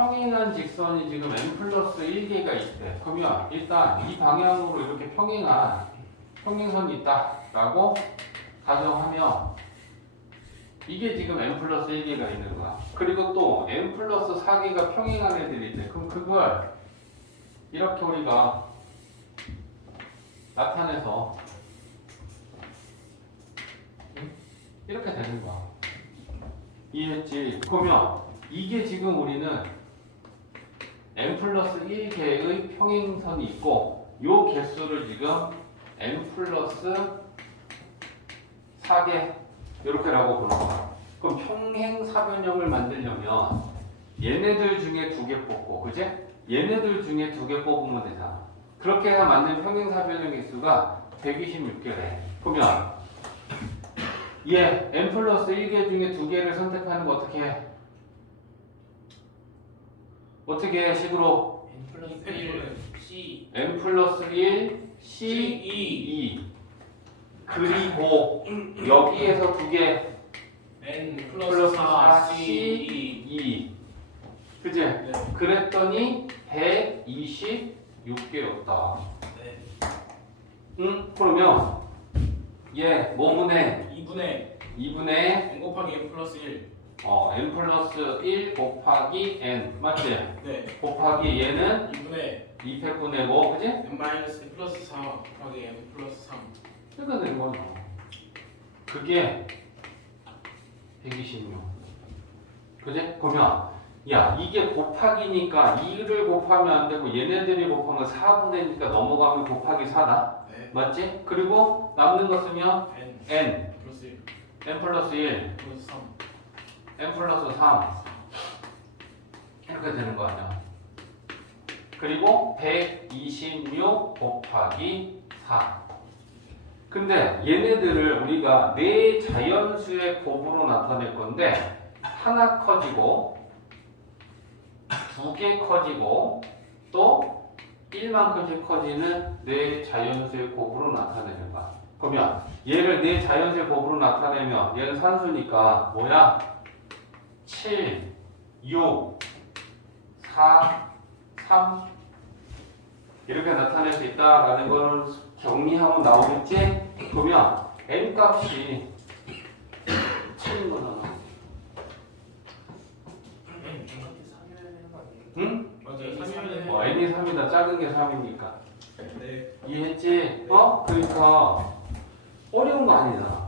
평행한 직선이 지금 n 플러스 1개가 있대. 그러면 일단 이 방향으로 이렇게 평행한 평행선이 있다라고 가정하면 이게 지금 n 플러스 1개가 있는 거야. 그리고 또 n 플러스 4개가 평행한 애들이 있대. 그럼 그걸 이렇게 우리가 나타내서 이렇게 되는 거야. 이해했지? 그러면 이게 지금 우리는 n 플러스 1개의 평행선이 있고 요 개수를 지금 n 플러스 4개 이렇게라고 부르는 거야. 그럼 평행사변형을 만들려면 얘네들 중에 2개 뽑고, 그제? 얘네들 중에 2개 뽑으면 되잖아. 그렇게 해서 만든 평행사변형의 수가 126개래. 그러면 얘 n 플러스 1개 중에 2개를 선택하는 거 어떻게 해? 어떻게 해? 식으로 n 플러스 1 C n 플러스 1 C 2 그리고 여기에서 2개 n 플러스 플러스 4 4 C C 2 그지? 네. 그랬더니 126개였다. 네. 응? 그러면 얘 뭐분의 2분의 n 곱하기 n 플러스 1 n 플러스 1 곱하기 n 맞지? 네. 곱하기 얘는 2분의 2패분의 뭐 그지? n 마이너스 n 플러스 4 곱하기 n 플러스 3 이거 된 거죠. 그게 126 그지? 그러면 야 이게 곱하기니까 2를 곱하면 안 되고 얘네들이 곱하면 4분의니까 넘어가면 곱하기 4다 네. 맞지? 그리고 남는 거 쓰면 n n 플러스 1 n 플러스 1 플러스 3 n 플러스 3 이렇게 되는 거 아니야. 그리고 126 곱하기 4 근데 얘네들을 우리가 네 자연수의 곱으로 나타낼 건데 하나 커지고 2개 커지고 또 1만큼씩 커지는 네 자연수의 곱으로 나타내는 거야. 그러면 얘를 네 자연수의 곱으로 나타내면 얘는 산수니까 뭐야? 7, 6, 4, 3 이렇게 나타낼 수 있다라는 걸 정리하면 나오겠지? 그러면 n 값이 7인 거잖아. 응? 맞아요. 3이면 n이 3이다. 작은 게 3이니까. 네. 이해했지? 그러니까 어려운 거 아니잖아.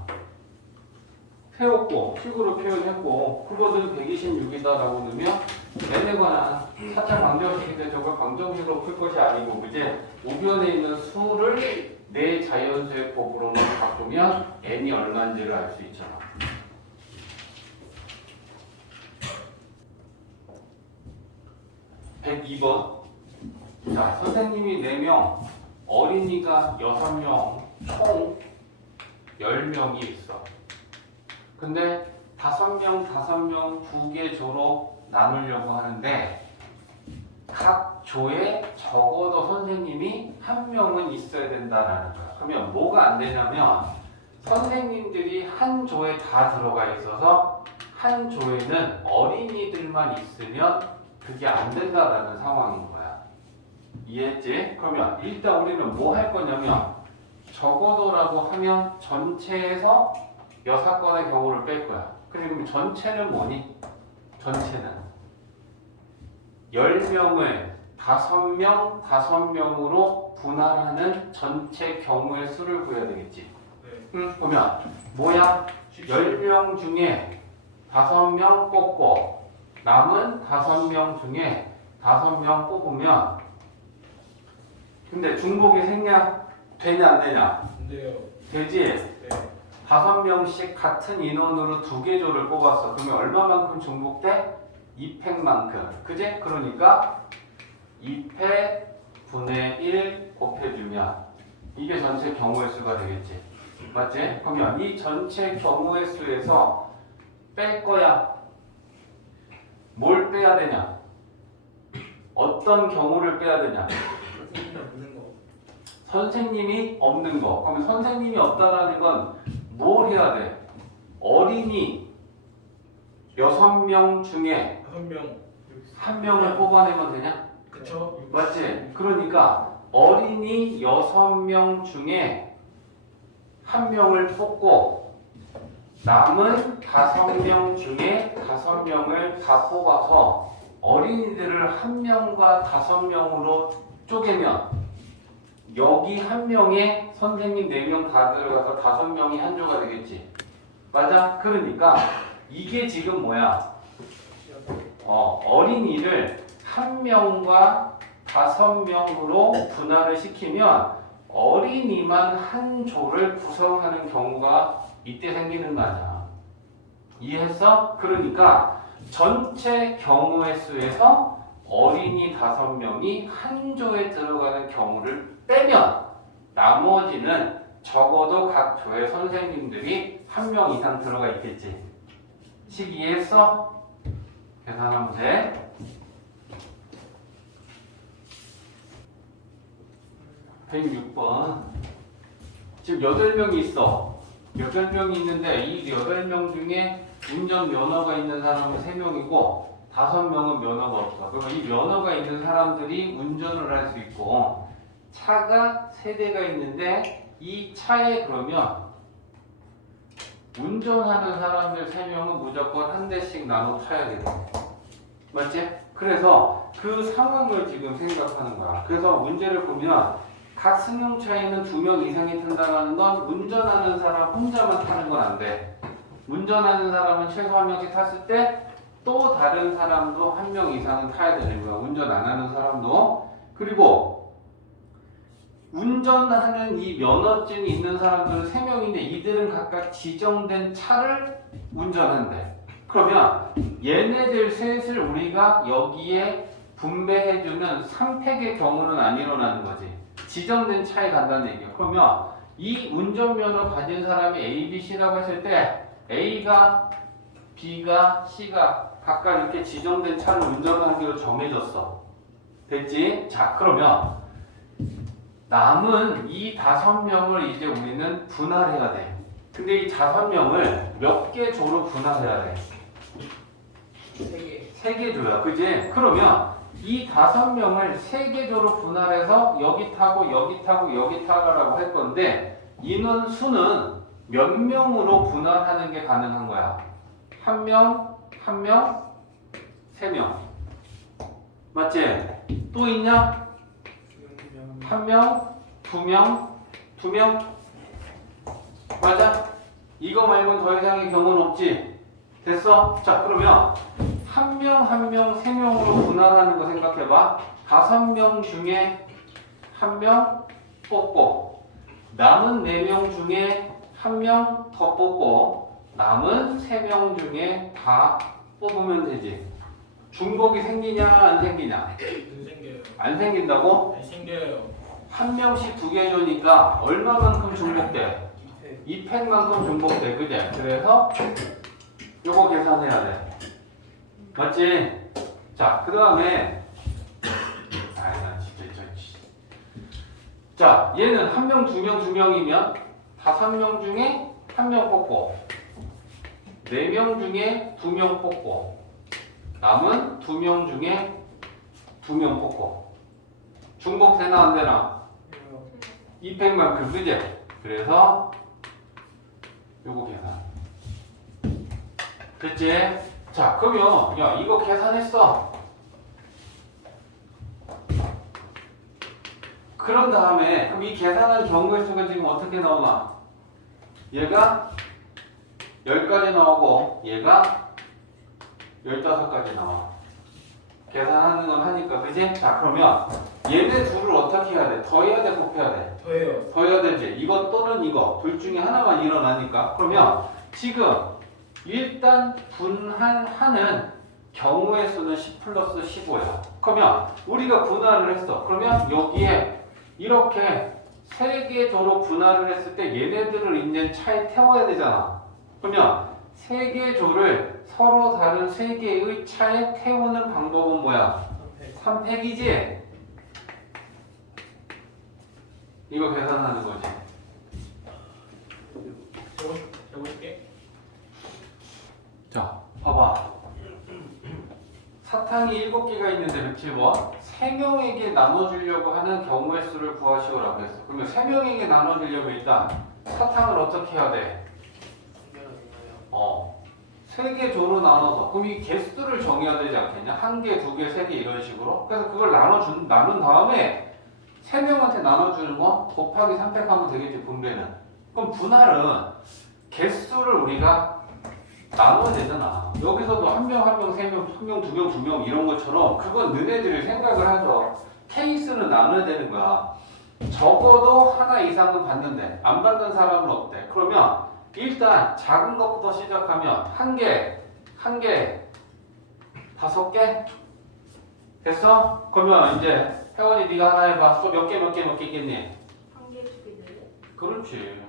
세웠고 식으로 표현했고 그거들 126이다라고 넣으면 n에 관한 4차 방정식인데 저걸 방정식으로 풀 것이 아니고 그제 우변에 있는 수를 네 자연수의 곱으로만 바꾸면 n이 얼마인지를 알 수 있잖아. (102번) 자, 선생님이 4명, 어린이가 6명, 총 10명이 있어. 근데 5명, 5명 2개 조로 나누려고 하는데 각 조에 적어도 선생님이 1명은 있어야 된다라는 거야. 그러면 뭐가 안 되냐면 선생님들이 한 조에 다 들어가 있어서 한 조에는 어린이들만 있으면 그게 안 된다라는 상황인 거야. 이해했지? 그러면 일단 우리는 뭐 할 거냐면 적어도라고 하면 전체에서 6건의 경우를 뺄 거야. 그럼 전체는 뭐니? 전체는 10명을 5명, 5명으로 분할하는 전체 경우의 수를 구해야 되겠지. 네. 응? 그러면 뭐야? 10명 중에 5명 뽑고 남은 5명 중에 5명 뽑으면 근데 중복이 생략 되냐 안 되냐? 안 돼요. 되지? 네. 5명씩 같은 인원으로 2개 조를 뽑았어. 그러면 얼마만큼 중복돼? 2팩만큼. 그지? 그러니까 2팩 분의 1 곱해주면 이게 전체 경우의 수가 되겠지. 맞지? 그러면 이 전체 경우의 수에서 뺄 거야. 뭘 빼야 되냐? 어떤 경우를 빼야 되냐? 선생님이 없는 거. 선생님이 없는 거. 그러면 선생님이 없다라는 건 뭘 해야 돼? 어린이 6명 중에 5명 한 명을 뽑아내면 되냐? 그쵸? 맞지? 그러니까 어린이 6명 중에 한 명을 뽑고 남은 5명 중에 5명을 다 뽑아서 어린이들을 1명과 5명으로 쪼개면 여기 한 명에 선생님 4명 다 들어가서 5명이 한 조가 되겠지. 맞아? 그러니까 이게 지금 뭐야? 어린이를 1명과 5명으로 분할을 시키면 어린이만 한 조를 구성하는 경우가 이때 생기는 거 아니야. 이해했어? 그러니까 전체 경우의 수에서 어린이 5명이 한 조에 들어가는 경우를 빼면 나머지는 적어도 각 조의 선생님들이 1명 이상 들어가 있겠지. 식 이해했어? 계산하면 돼. 106번. 지금 8명이 있어. 8명이 있는데 이 8명 중에 운전 면허가 있는 사람은 3명이고 5명은 면허가 없어. 그러면 이 면허가 있는 사람들이 운전을 할 수 있고 차가 3대가 있는데 이 차에 그러면 운전하는 사람들 3명은 무조건 한 대씩 나눠 타야 되거든. 맞지? 그래서 그 상황을 지금 생각하는 거야. 그래서 문제를 보면 각 승용차에는 2명 이상이 탄다는 건 운전하는 사람 혼자만 타는 건 안 돼. 운전하는 사람은 최소 1명씩 탔을 때 또 다른 사람도 1명 이상은 타야 되는 거야. 운전 안 하는 사람도. 그리고 운전하는 이 면허증이 있는 사람들은 3명인데 이들은 각각 지정된 차를 운전한대. 그러면 얘네들 셋을 우리가 여기에 분배해주는 3팩의 경우는 안 일어나는 거지. 지정된 차에 간다는 얘기야. 그러면 이 운전면허 가진 사람이 A, B, C라고 했을 때 A가, B가, C가 각각 이렇게 지정된 차를 운전하기로 정해졌어. 됐지? 자, 그러면 남은 이 5명을 이제 우리는 분할해야 돼. 근데 이 5명을 몇 개 조로 분할해야 돼? 3개. 3개 조야. 그지? 그러면 이 5명을 3개 조로 분할해서 여기 타고 여기 타고 여기 타라고 할 건데 인원 수는 몇 명으로 분할하는 게 가능한 거야? 1명, 1명, 3명. 맞지? 또 있냐? 1명, 2명, 2명. 맞아? 이거 말고는 더 이상의 경우는 없지? 됐어? 자, 그러면 1명, 1명, 3명으로 분할하는 거 생각해봐. 5명 중에 1명 뽑고 남은 4명 중에 1명 더 뽑고 남은 3명 중에 다 뽑으면 되지. 중복이 생기냐 안 생기냐? 안 생겨요. 안 생긴다고? 안 생겨요. 1명씩 2개 조니까 얼마만큼 중복돼? 2팩만큼 중복돼. 그제? 그래서 요거 계산해야 돼. 맞지? 자, 그 다음에 나 진짜 자, 얘는 1명, 2명, 2명이면 5명 중에 1명 뽑고 4명 중에 2명 뽑고 남은 2명 중에 2명 뽑고 중복 되나 안 되나? 2팩만큼 그지? 그래서 요거 계산 됐지? 자, 그러면 야 이거 계산했어. 그런 다음에 그럼 이 계산한 경우의 수가 지금 어떻게 나오나? 얘가 10가지 나오고 얘가 15가지 나와. 계산하는 건 하니까 그지? 자, 그러면 얘네 둘을 어떻게 해야 돼? 더해야 돼? 곱해야 돼? 더해요. 더해야 되지. 이거 또는 이거 둘 중에 하나만 일어나니까. 그러면 지금 일단 분할하는 경우의 수는 10 플러스 15야. 그러면 우리가 분할을 했어. 그러면 여기에 이렇게 3개 조로 분할을 했을 때 얘네들을 이제 차에 태워야 되잖아. 그러면 3개 조를 서로 다른 3개의 차에 태우는 방법은 뭐야? 3팩이지? 이거 계산하는 거지. 적어줄게. 자, 봐봐. 사탕 사탕이 7개가 있는데 107번 3명에게 나눠주려고 하는 경우의 수를 구하시오라고 했어. 그러면 3명에게 나눠주려면 일단 사탕을 어떻게 해야 돼? 3개 조로 나눠서. 그럼 이 개수를 정해야 되지 않겠냐? 1개, 2개, 3개 이런 식으로. 그래서 그걸 나눈 다음에 3명한테 나눠주는 거 곱하기 3팩하면 되겠지, 분배는. 그럼 분할은 개수를 우리가 나눠야 되잖아. 여기서도 1명, 1명, 3명, 1명, 2명, 2명 이런 것처럼 그건 너네들이 생각을 하죠. 케이스는 나눠야 되는 거야. 적어도 하나 이상은 받는데 안 받는 사람은 없대. 그러면 일단 작은 것부터 시작하면 1개, 1개, 5개? 됐어? 그러면 이제 혜원이 네가 하나 해봐. 또 몇 개 있겠니? 1개, 2개, 4개. 그렇지.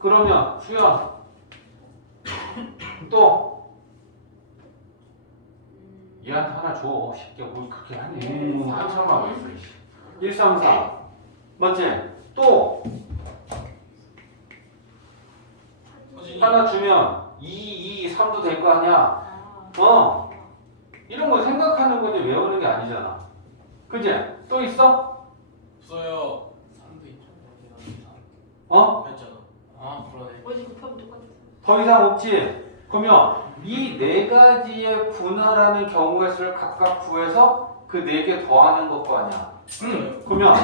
그러면 수연 또 얘한테 하나 줘. 쉽게 뭘 그렇게 하니? 한참 하고 있어. 1, 3, 4 맞지? 또 하나 주면 2, 2, 3도 될 거 아니야? 이런 거 생각하는 거지 외우는 게 아니잖아. 그지? 또 있어? 없어요. 3도 있죠. 했잖아. 아 그러네. 어제 곱하면 똑같았어. 더 이상 없지? 그러면 이 4가지의 분할하는 경우의 수를 각각 구해서 그 4개 더하는 것거 아니야. 그러면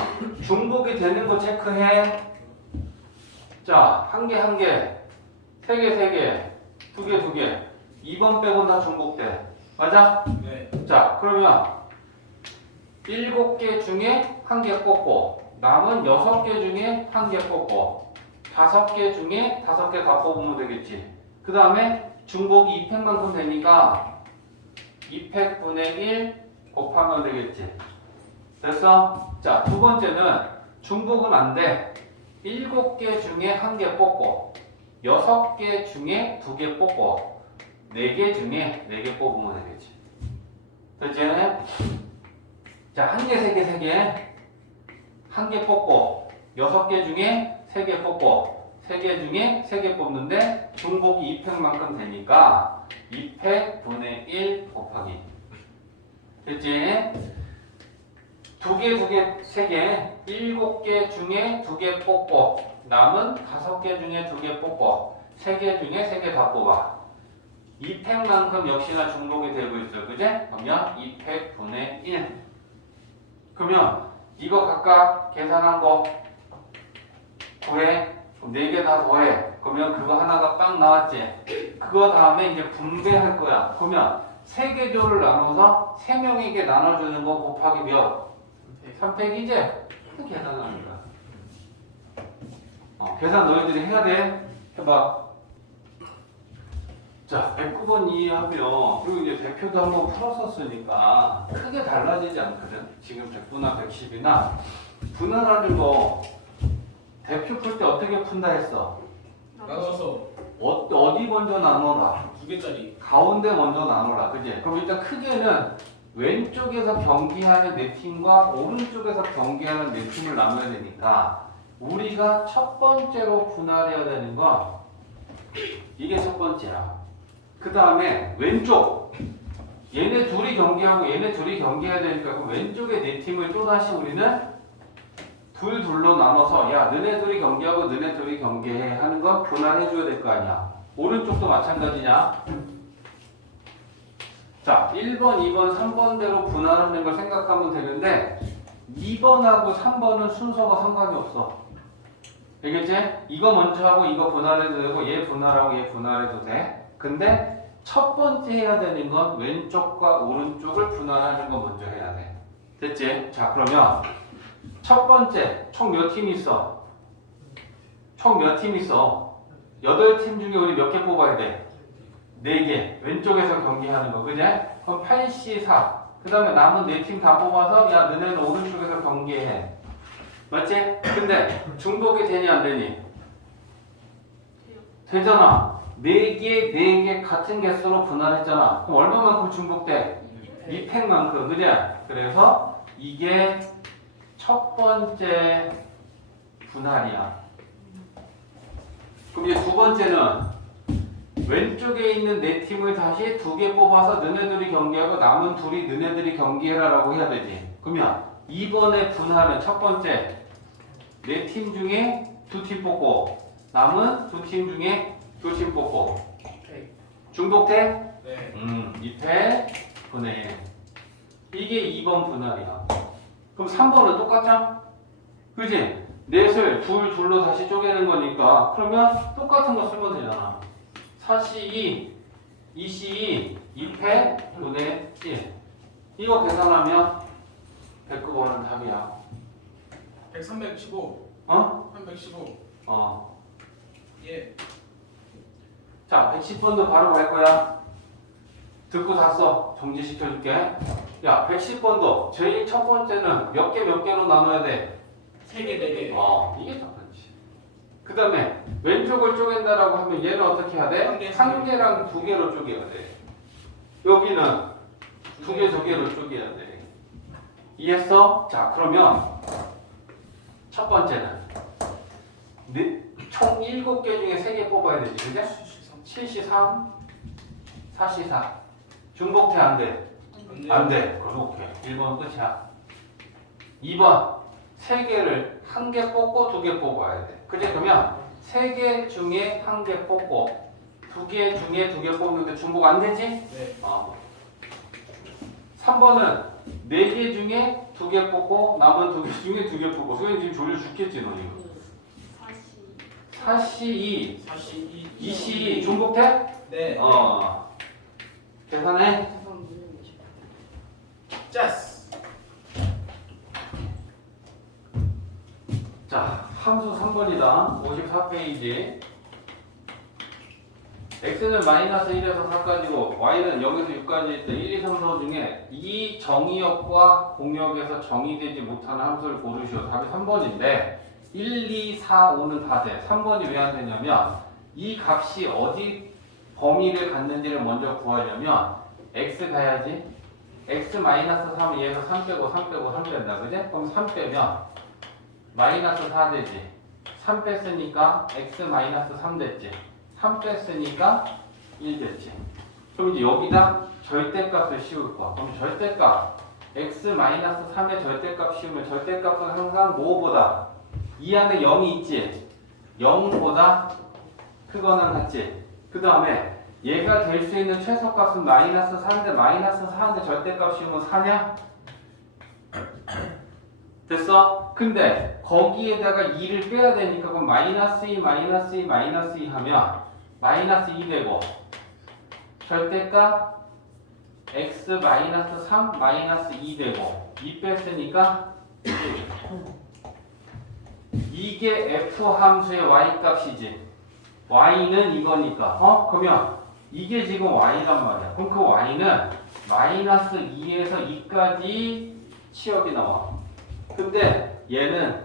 중복이 되는 거 체크해. 자, 1개, 1개, 3개, 3개, 2개, 2개. 2번 빼곤 다 중복돼. 맞아? 네. 자, 그러면 7개 중에 1개 뽑고 남은 6개 중에 1개 뽑고 5개 중에 5개 다 뽑으면 되겠지. 그 다음에 중복이 2팩만큼 되니까 2팩분의 1 곱하면 되겠지. 됐어? 자, 두 번째는 중복은 안 돼. 7개 중에 1개 뽑고 6개 중에 2개 뽑고 4개 중에 4개 뽑으면 되겠지. 됐지? 자, 1개, 3개, 3개 1개 뽑고 6개 중에 3개 뽑고 3개 중에 3개 뽑는데 중복이 2팩만큼 되니까 2팩 분의 1 곱하기. 됐지? 2개, 2개, 3개 7개 중에 2개 뽑고 남은 5개 중에 2개 뽑고 3개 중에 3개 다 뽑아. 2팩만큼 역시나 중복이 되고 있어. 그제? 그러면 2팩 분의 1. 그러면 이거 각각 계산한 거 구해. 그럼 4개 다 더해. 그러면 그거 하나가 빵 나왔지. 그거 다음에 이제 분배할 거야. 그러면 3개 조를 나눠서 3명에게 나눠주는 거 곱하기 몇? 3팩이지? 이렇게 계산하는 거야. 계산 너희들이 해야 돼. 해봐. 자, 109번 이해하면 그리고 이제 대표도 한번 풀었었으니까 크게 달라지지 않거든. 지금 100부나 110이나 분할하는 거 대표 풀 때 어떻게 푼다 했어? 나눠서 어디 먼저 나눠라? 2개짜리. 가운데 먼저 나눠라. 그지? 그럼 일단 크게는 왼쪽에서 경기하는 네 팀과 오른쪽에서 경기하는 네 팀을 나눠야 되니까 우리가 첫 번째로 분할해야 되는 건 이게 첫 번째야. 그 다음에 왼쪽 얘네 둘이 경기하고 얘네 둘이 경기해야 되니까 그 왼쪽에 네 팀을 또다시 우리는 둘로 나눠서 야 너네 둘이 경기하고 너네 둘이 경기해 하는 건 분할해줘야 될 거 아니야. 오른쪽도 마찬가지냐? 자 1번, 2번, 3번대로 분할하는 걸 생각하면 되는데 2번하고 3번은 순서가 상관이 없어. 알겠지? 이거 먼저 하고 이거 분할해도 되고 얘 분할하고 얘 분할해도 돼. 근데 첫 번째 해야 되는 건 왼쪽과 오른쪽을 분할하는 거 먼저 해야 돼. 됐지? 자 그러면 첫 번째 총 몇 팀 있어? 총 몇 팀 있어? 8팀 중에 우리 몇 개 뽑아야 돼? 4개. 왼쪽에서 경기하는 거. 그제? 그럼 8C4. 그 다음에 남은 4팀 다 뽑아서 야 너네는 오른쪽에서 경기해. 맞지? 근데 중복이 되니 안 되니? 되잖아. 4개, 4개 같은 개수로 분할했잖아. 그럼 얼마만큼 중복돼? 2팩만큼. 그지? 그래서 이게 첫 번째 분할이야. 그럼 이제 두 번째는 왼쪽에 있는 네 팀을 다시 두 개 뽑아서 너네들이 경기하고 남은 둘이 너네들이 경기해라라고 해야 되지. 그러면 이번에 분할은 첫 번째 네 팀 중에 두 팀 뽑고 남은 두 팀 중에 두 팀 뽑고 오케이. 중복돼? 네. 2패 분의 1. 이게 2번 분할이야. 그럼 3번은 똑같죠? 그지? 넷을 둘로 다시 쪼개는 거니까 그러면 똑같은 거 쓰면 되잖아. 4C2, 2C2, 2패 분의 1. 이거 계산하면 109번은 답이야. 315. 어? 315. 어. 예. 자, 110번도 바로 갈 거야. 듣고 다 써. 정지시켜줄게. 야, 110번도 제일 첫 번째는 몇 개로 나눠야 돼? 3개, 4개. 이게 첫 번째. 그 다음에 왼쪽을 쪼갠다라고 하면 얘는 어떻게 해야 돼? 한 개, 한 개랑 두 개로 쪼개야 돼. 여기는 두 개로 쪼개야 돼. 이해했어? 자, 그러면 첫 번째는 총 7개 중에 3개 뽑아야 되지, 그죠? 7C3, 4C4. 중복돼 안 돼? 안 돼. 그럼 오케이. 1번 끝이야. 2번 3개를 1개 뽑고 2개 뽑아야 돼. 그지? 그러면 3개 중에 1개 뽑고 2개 중에 2개 뽑는데 중복 안 되지? 네. 3번은 4개 중에 2개 뽑고 남은 2개 중에 2개 뽑고 소연이 지금 졸려 죽겠지 너 이거. 4C2, 42. 2C2 중복돼? 네. 계산해. 짜스. 자, 함수 3번이다. 54페이지. x는 마이너스 1에서 4까지고 y는 0에서 6까지 있다. 1, 2, 3, 4 중에 이 정의역과 공역에서 정의되지 못하는 함수를 고르시오. 답이 3번인데 1, 2, 4, 5는 다 돼. 3번이 왜 안 되냐면 이 값이 어디 범위를 갖는지를 먼저 구하려면 x 가야지. x 마이너스 3은 얘에서 3 빼고 3 빼고 3 뺀다. 그지? 그럼 3 빼면 마이너스 4 되지. 3 뺐으니까 x 마이너스 3 됐지. 3 뺐으니까 1 됐지. 그럼 이제 여기다 절대값을 씌울 거야. 그럼 절대값 x 마이너스 3의 절대값 씌우면 절대값은 항상 뭐보다 이 안에 0이 있지. 0보다 크거나 같지. 그 다음에 얘가 될 수 있는 최소값은 마이너스 4인데 마이너스 4인데 절대값 씌우면 4냐? 됐어? 근데 거기에다가 2를 빼야 되니까 그럼 마이너스 2, 마이너스 2, 마이너스 2 하면 마이너스 2 되고 절대값 x 마이너스 3 마이너스 2 되고 2 뺐으니까 1. 이게 f 함수의 y 값이지. y는 이거니까. 그러면 이게 지금 y란 말이야. 그럼 그 y는 마이너스 2에서 2까지 치역이 나와. 근데 얘는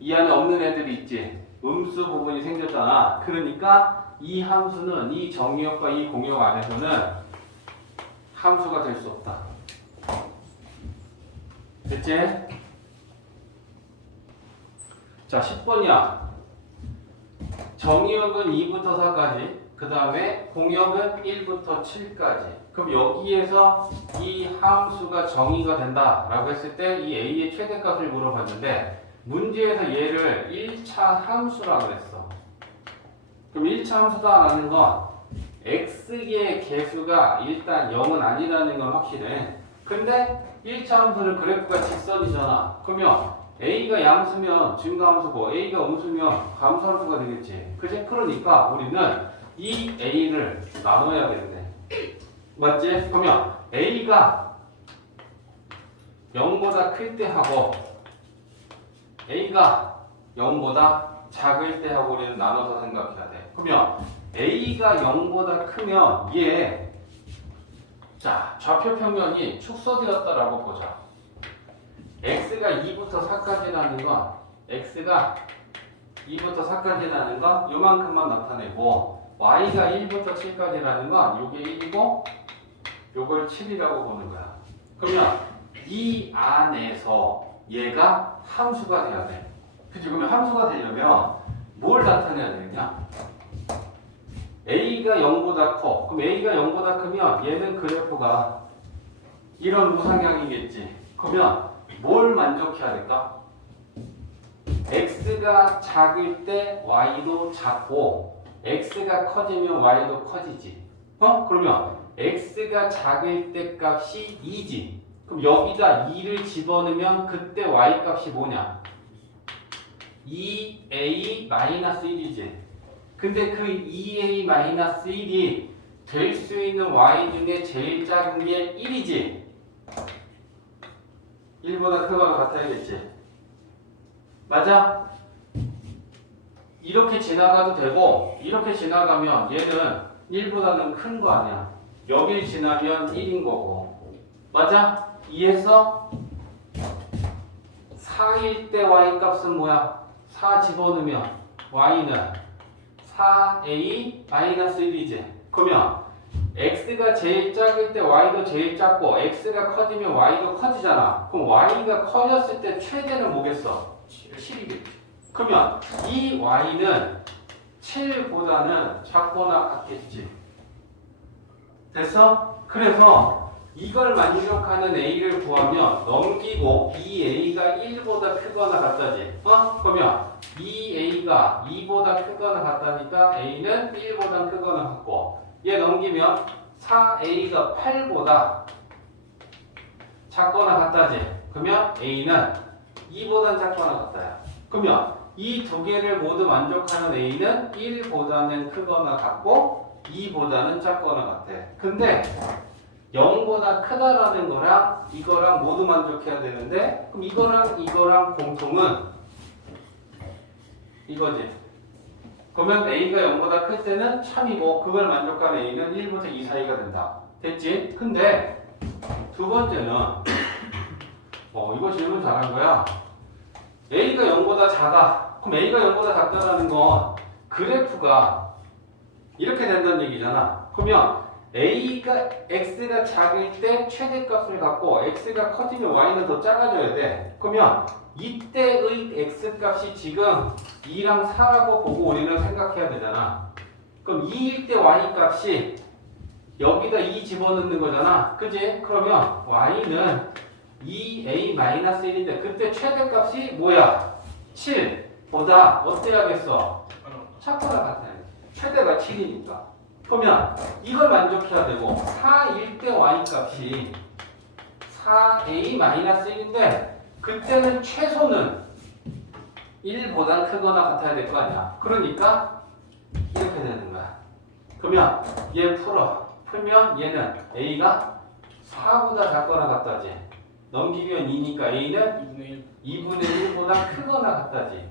이 안에 없는 애들이 있지. 음수 부분이 생겼잖아. 그러니까 이 함수는 이 정의역과 이 공역 안에서는 함수가 될 수 없다. 됐지? 자, 10번이야. 정의역은 2부터 4까지, 그 다음에 공역은 1부터 7까지. 그럼 여기에서 이 함수가 정의가 된다라고 했을 때 이 a의 최대값을 물어봤는데 문제에서 얘를 1차 함수라고 그랬어. 그럼 1차 함수다라는 건 x의 개수가 일단 0은 아니라는 건 확실해. 근데 1차 함수는 그래프가 직선이잖아. 그러면 a가 양수면 증가함수고 a가 음수면 감수함수가 되겠지. 그치? 그러니까 우리는 이 a를 나눠야겠네. 맞지? 그러면 a가 0보다 클 때 하고 a가 0보다 작을 때 하고 우리는 나눠서 생각해야 돼. 그러면 a가 0보다 크면 얘 자, 좌표 평면이 축소되었다라고 보자. x가 2부터 4까지라는 건 x가 2부터 4까지라는 건 요만큼만 나타내고 y가 1부터 7까지라는 건 요게 1이고 요걸 7이라고 보는 거야. 그러면 이 안에서 얘가 함수가 돼야 돼. 그치? 그러면 함수가 되려면 뭘 나타내야 되냐? A가 0보다 커. 그럼 A가 0보다 크면 얘는 그래프가 이런 우상향이겠지. 그러면 뭘 만족해야 될까? X가 작을 때 Y도 작고 X가 커지면 Y도 커지지. 그러면 X가 작을 때 값이 2지. 그럼 여기다 2를 집어넣으면 그때 Y 값이 뭐냐? 2A-1이지. 근데 그 2A-1이 될 수 있는 Y 중에 제일 작은 게 1이지. 1보다 크거나 같아야겠지. 맞아? 이렇게 지나가도 되고 이렇게 지나가면 얘는 1보다는 큰 거 아니야. 여길 지나면 1인 거고. 맞아? 이해했어? 4일 때 Y 값은 뭐야? 4 집어넣으면 Y는 4A-1이지. 그러면 X가 제일 작을 때 Y도 제일 작고 X가 커지면 Y도 커지잖아. 그럼 Y가 커졌을 때 최대는 뭐겠어? 7이겠지. 그러면 이 Y는 7보다는 작거나 같겠지. 됐어? 그래서 이걸 만족하는 A를 구하면 넘기고 이 A가 1보다 크거나 같다지. 그러면 이 A가 2보다 크거나 같다니까 A는 1보다 크거나 같고 얘 넘기면 4A가 8보다 작거나 같다지. 그러면 A는 2보다 작거나 같다야. 그러면 이 두 개를 모두 만족하는 A는 1보다는 크거나 같고 2보다는 작거나 같아. 근데 0보다 크다라는 거랑 이거랑 모두 만족해야 되는데 그럼 이거랑 공통은 이거지. 그러면 A가 0보다 클 때는 참이고 그걸 만족하는 A는 1부터 2 사이가 된다. 됐지? 근데 두 번째는 이거 질문 잘한 거야. A가 0보다 작아. 그럼 A가 0보다 작다라는 건 그래프가 이렇게 된다는 얘기잖아. 그러면 X가 작을 때 최대값을 갖고 X가 커지면 Y는 더 작아져야 돼. 그러면 이때의 X값이 지금 2랑 4라고 보고 우리는 생각해야 되잖아. 그럼 2일 때 Y값이 여기다 2 집어넣는 거잖아. 그지? 그러면 Y는 2A-1인데 그때 최대값이 뭐야? 7보다 어때야겠어? 작거나 같아요. 최대가 7이니까. 그러면 이걸 만족해야 되고 4일 때 Y값이 4A-1인데 그때는 최소는 1보다 크거나 같아야 될 거 아니야. 그러니까 이렇게 되는 거야. 그러면 얘 풀면 얘는 A가 4보다 작거나 같다지. 넘기면 2니까 A는 2분의 1보다 크거나 같다지.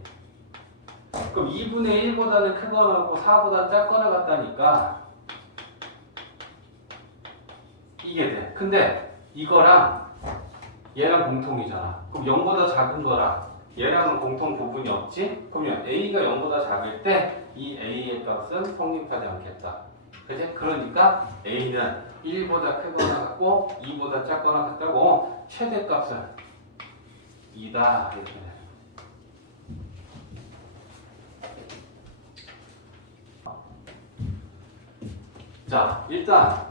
그럼 2분의 1보다는 크거나 같고 4보다 작거나 같다니까 이게 돼. 근데 이거랑 얘랑 공통이잖아. 그럼 0보다 작은 거랑 얘랑은 공통 부분이 없지? 그러면 A가 0보다 작을 때 이 A의 값은 성립하지 않겠다. 그치? 그러니까 A는 1보다 크거나 같고 2보다 작거나 같다고 최대값은 2다. 이렇게 돼. 자, 일단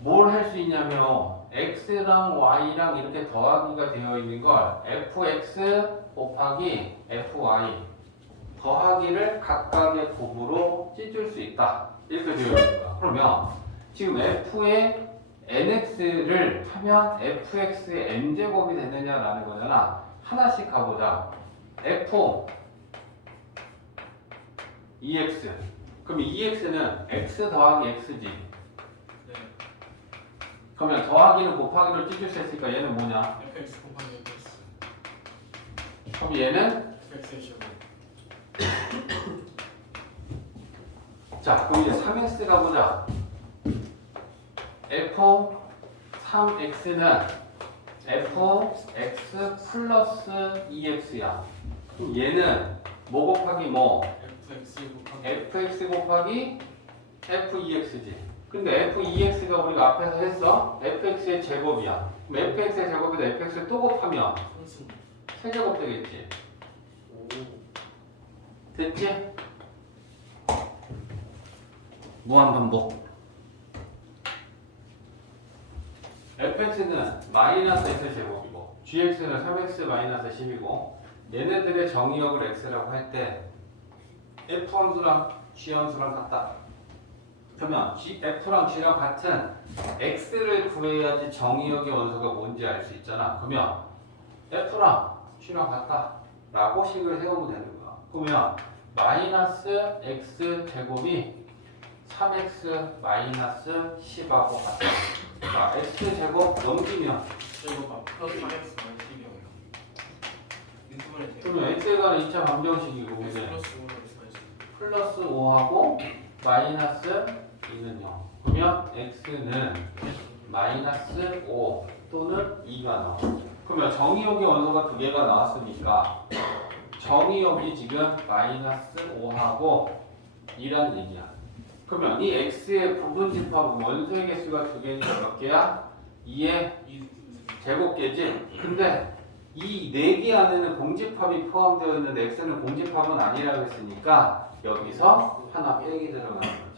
뭘 할 수 있냐면 x랑 y랑 이렇게 더하기가 되어 있는 걸 fx 곱하기 fy 더하기를 각각의 곱으로 찢을 수 있다. 이렇게 되어 있는 거야. 그러면 지금 f의 nx를 하면 fx의 n제곱이 되느냐라는 거잖아. 하나씩 가보자. f 2x 그럼 2x는 x 더하기 x지. 네. 그러면 더하기는 곱하기로 찢을 수 있으니까 얘는 뭐냐? fx 곱하기 fx. 그럼 얘는 fx의 제곱. 자 그럼 이제 3x 가보자. f3x는 fx 플러스 2x야. 그럼 얘는 뭐 곱하기 뭐? fx 곱하기 fx 곱하기 f2x지. 근데 f2x가 우리가 앞에서 했어. fx의 제곱이야. 그럼 fx의 제곱에다 fx를 또 곱하면 선승. 세제곱 되겠지. 오. 됐지? 무한반복. fx는 마이너스 x제곱이고 gx는 3x 마이너스 10이고 얘네들의 정의역을 x라고 할 때 f함수랑 g함수랑 같다. 그러면 f랑 g랑 같은 x를 구해야지 정의역의 원소가 뭔지 알 수 있잖아. 그러면 f랑 g랑 같다 라고 식을 세우면 되는 거야. 그러면 마이너스 x 제곱이 3x 마이너스 10하고 같다. 자, x 제곱 넘기면 제곱 플러스 4x 마이너스 10이요. 유튜브에 그러면 x에 관한 2차 방정식이고 x 이제 플러스 5로 있어야지. 플러스 5하고 마이너스 2는 0. 그러면 x는 마이너스 5 또는 2가 나와. 그러면 정의역의 원소가 두 개가 나왔으니까 정의역이 지금 마이너스 5하고 2란 얘기야. 그러면 이 x의 부분집합은 원소의 개수가 두 개니까 몇 개야? 2의 제곱개지? 근데 이 4개 안에는 공집합이 포함되어 있는데 x는 공집합은 아니라고 했으니까 여기서 하나 빼기 들어가는 거지.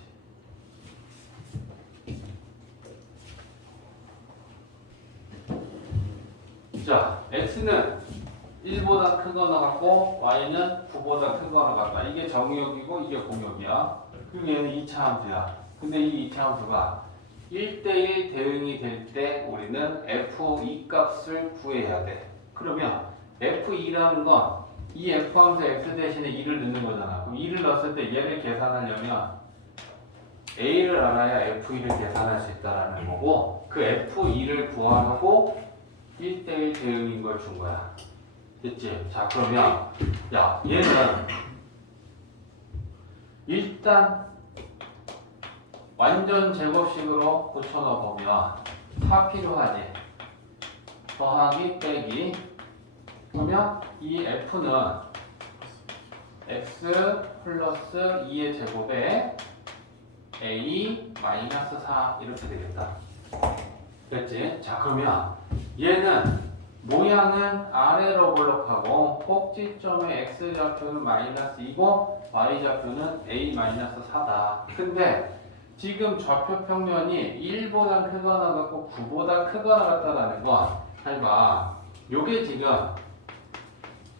자, x는 1보다 크거나 같고 y는 9보다 크거나 같다. 이게 정의역이고 이게 공역이야. 그리고 얘는 2차 함수야. 근데 이 2차 함수가 1대1 대응이 될 때 우리는 f2 값을 구해야 돼. 그러면 f2라는 건 이 f 함수 x 대신에 2를 넣는 거잖아. 그럼 2를 넣었을 때 얘를 계산하려면 a를 알아야 f2를 계산할 수 있다라는 거고 그 f2를 구하려고 1대1 대응인 걸 준 거야. 됐지? 자, 그러면 야, 얘는 일단 완전 제곱식으로 고쳐넣어 보면 다 필요하지. 더하기 빼기. 그러면 이 f는 x 플러스 2의 제곱에 a 마이너스 4 이렇게 되겠다. 됐지? 자, 그러면 얘는 모양은 아래로 볼록하고 꼭지점의 x좌표는 마이너스 2고 y좌표는 a 마이너스 4다. 근데 지금 좌표 평면이 1보다 크거나 같고 9보다 크거나 같다라는 건 잘 봐. 요게 지금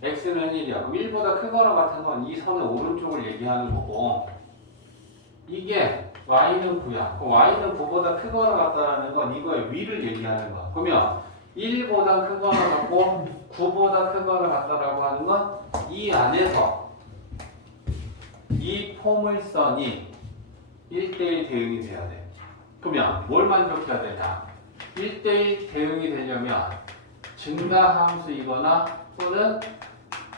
x는 1이야. 그럼 1보다 크거나 같은 건 이 선의 오른쪽을 얘기하는 거고 이게 y는 9야. 그럼 y는 9보다 크거나 같다라는 건 이거의 위를 얘기하는 거야. 그러면 1보다 크거나 같고 9보다 크거나 같다라고 하는 건 이 안에서 이 포물선이 1대1 대응이 돼야 돼. 그러면 뭘 만족해야 되냐? 1대1 대응이 되려면 증가함수이거나 또는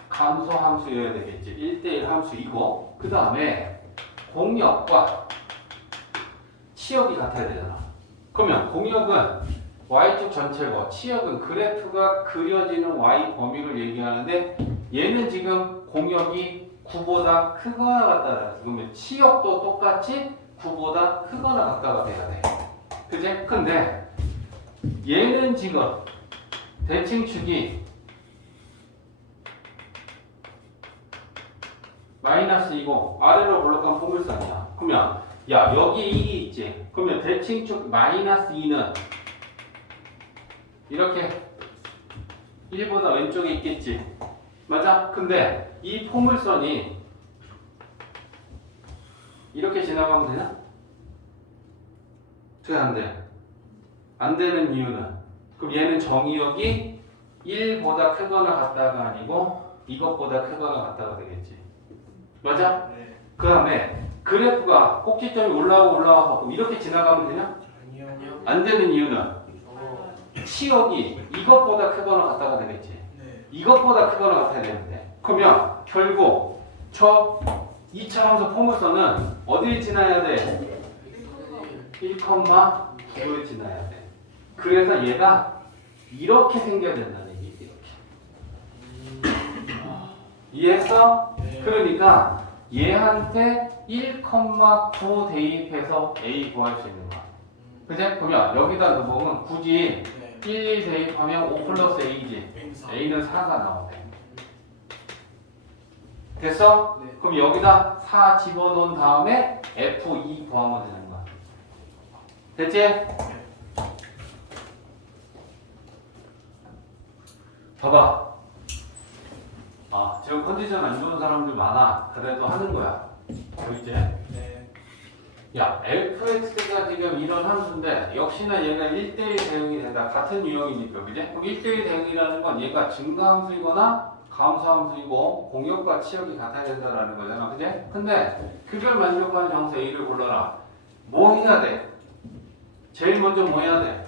감소함수여야 되겠지. 1대1 함수이고 그 다음에 공역과 치역이 같아야 되잖아. 그러면 공역은 y축 전체고 치역은 그래프가 그려지는 y 범위를 얘기하는데 얘는 지금 공역이 9보다 크거나 같다. 그러면 치역도 똑같이 9보다 크거나 같다가 돼야 돼. 그제? 근데 얘는 지금 대칭축이 마이너스 2고 아래로 볼록한 포물선이야. 그러면 야 여기 2이 있지. 그러면 대칭축 마이너스 2는 이렇게 1보다 왼쪽에 있겠지. 맞아? 근데 이 포물선이 이렇게 지나가면 되나? 왜 안 돼? 안 되는 이유는 그럼 얘는 정의역이 1보다 크거나 같다가 아니고 이것보다 크거나 같다가 되겠지. 맞아? 네. 그 다음에 그래프가 꼭지점이 올라와서 이렇게 지나가면 되냐? 아니요. 안 되는 이유는 저거. 치역이 이것보다 크거나 같다가 되겠지. 네. 이것보다 크거나 같아야 되는데 그러면 결국 저 2차 함수 포물선은 어디를 지나야 돼? 1,9를 지나야 돼. 그래서 얘가 이렇게 생겨야 된다는 얘기. 이렇게. 이해했어? 네. 그러니까 얘한테 1,9 대입해서 a 구할 수 있는 거야. 그제? 그러면 여기다 넣으면 굳이 네. 1 대입하면 5 플러스 a지. 맹사. a는 4가 나오네. 됐어? 네. 그럼 여기다 4 집어넣은 다음에 F2 구하면 되는 거야. 됐지? 봐봐. 아, 지금 컨디션 안 좋은 사람들 많아. 그래도 하는 거야. 보이지? 네. 야, fx가 지금 이런 함수인데 역시나 얘가 1대1 대응이 된다. 같은 유형이니까, 그지? 그럼 1대1 대응이라는 건 얘가 증가함수이거나 감소함수이고 공역과 치역이 같아야 된다라는 거잖아, 그지? 근데 그걸 만족하는 정수 A를 골라라. 뭐 해야 돼? 제일 먼저 뭐 해야 돼?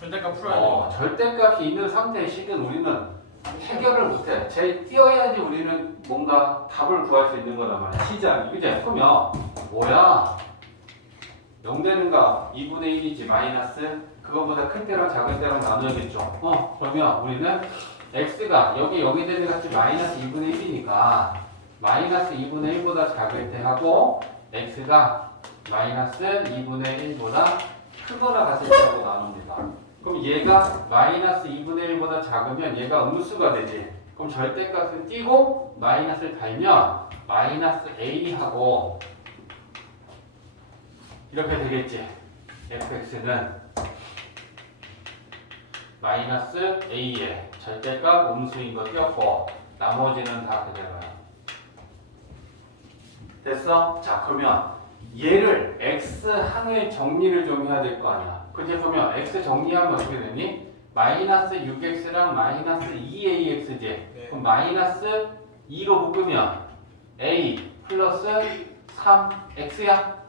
절대값 풀어야 돼요. 절대값이 있는 상태의 식은 우리는 해결을 못해. 제일 띄어야지 우리는 뭔가 답을 구할 수 있는 거란 말이야. 시작이, 그지? 그러면 뭐야? 0 되는가? 2분의 1이지 마이너스 그거보다 큰 때랑 작은 때랑 나눠야겠죠. 그러면 우리는 x가 여기 되는 같이 마이너스 2분의 1이니까 마이너스 2분의 1보다 작을 때 하고 x가 마이너스 2분의 1보다 크거나 같을 때 하고 나눕니다. 그럼 얘가 마이너스 2분의 1보다 작으면 얘가 음수가 되지. 그럼 절대값을 띄고 마이너스를 달면 마이너스 a하고 이렇게 되겠지. fx는 마이너스 a에 절대값 음수인 거 띄었고 나머지는 다 그대로야. 됐어? 자, 그러면 얘를 x항의 정리를 좀 해야 될 거 아니야. 그렇게 보면 x 정리하면 어떻게 되니? 마이너스 6x랑 마이너스 2ax지. 네. 그럼 마이너스 2로 묶으면 a 플러스 3x야.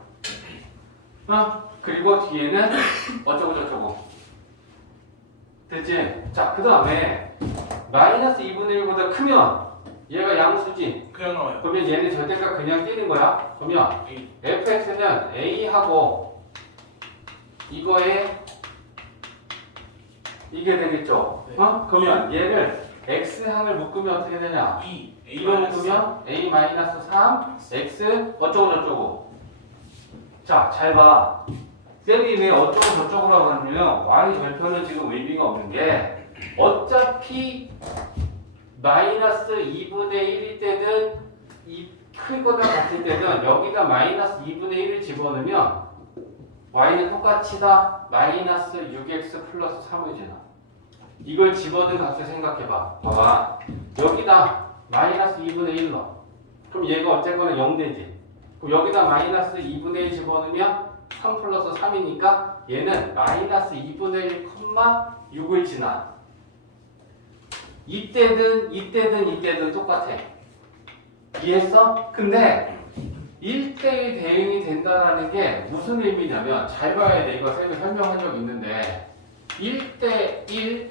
그리고 뒤에는 어쩌고 저쩌고. 됐지? 자, 그 다음에 마이너스 2분의 1보다 크면 얘가 양수지. 그냥 나와요. 그러면 얘는 절대값 그냥 띄는 거야. 그러면 A. fx는 a하고 이거에 이게 되겠죠. 네. 그러면 얘를 x항을 묶으면 어떻게 되냐? 2. A 이거 마이너스. 묶으면 a-3 x 어쩌고 저쩌고. 자, 잘 봐. 쌤이 왜 어쩌고 저쩌고 하고 하냐면 y 절편은 지금 의미가 없는 게 어차피 마이너스 2분의 1일 때든 크거나 같을 때는 여기다 마이너스 2분의 1을 집어넣으면 y는 똑같이다. 마이너스 6x 플러스 3이잖아. 이걸 집어넣은 값을 생각해봐. 봐봐. 여기다 마이너스 2분의 1 넣어. 그럼 얘가 어쨌거나 0 되지. 그럼 여기다 마이너스 2분의 1 집어넣으면 3 플러스 3이니까 얘는 마이너스 2분의 1,6을 지나. 이때든 똑같아. 이해했어? 근데 1대1 대응이 된다는 게 무슨 의미냐면 잘 봐야 돼. 이거 설명한 적 있는데 1대1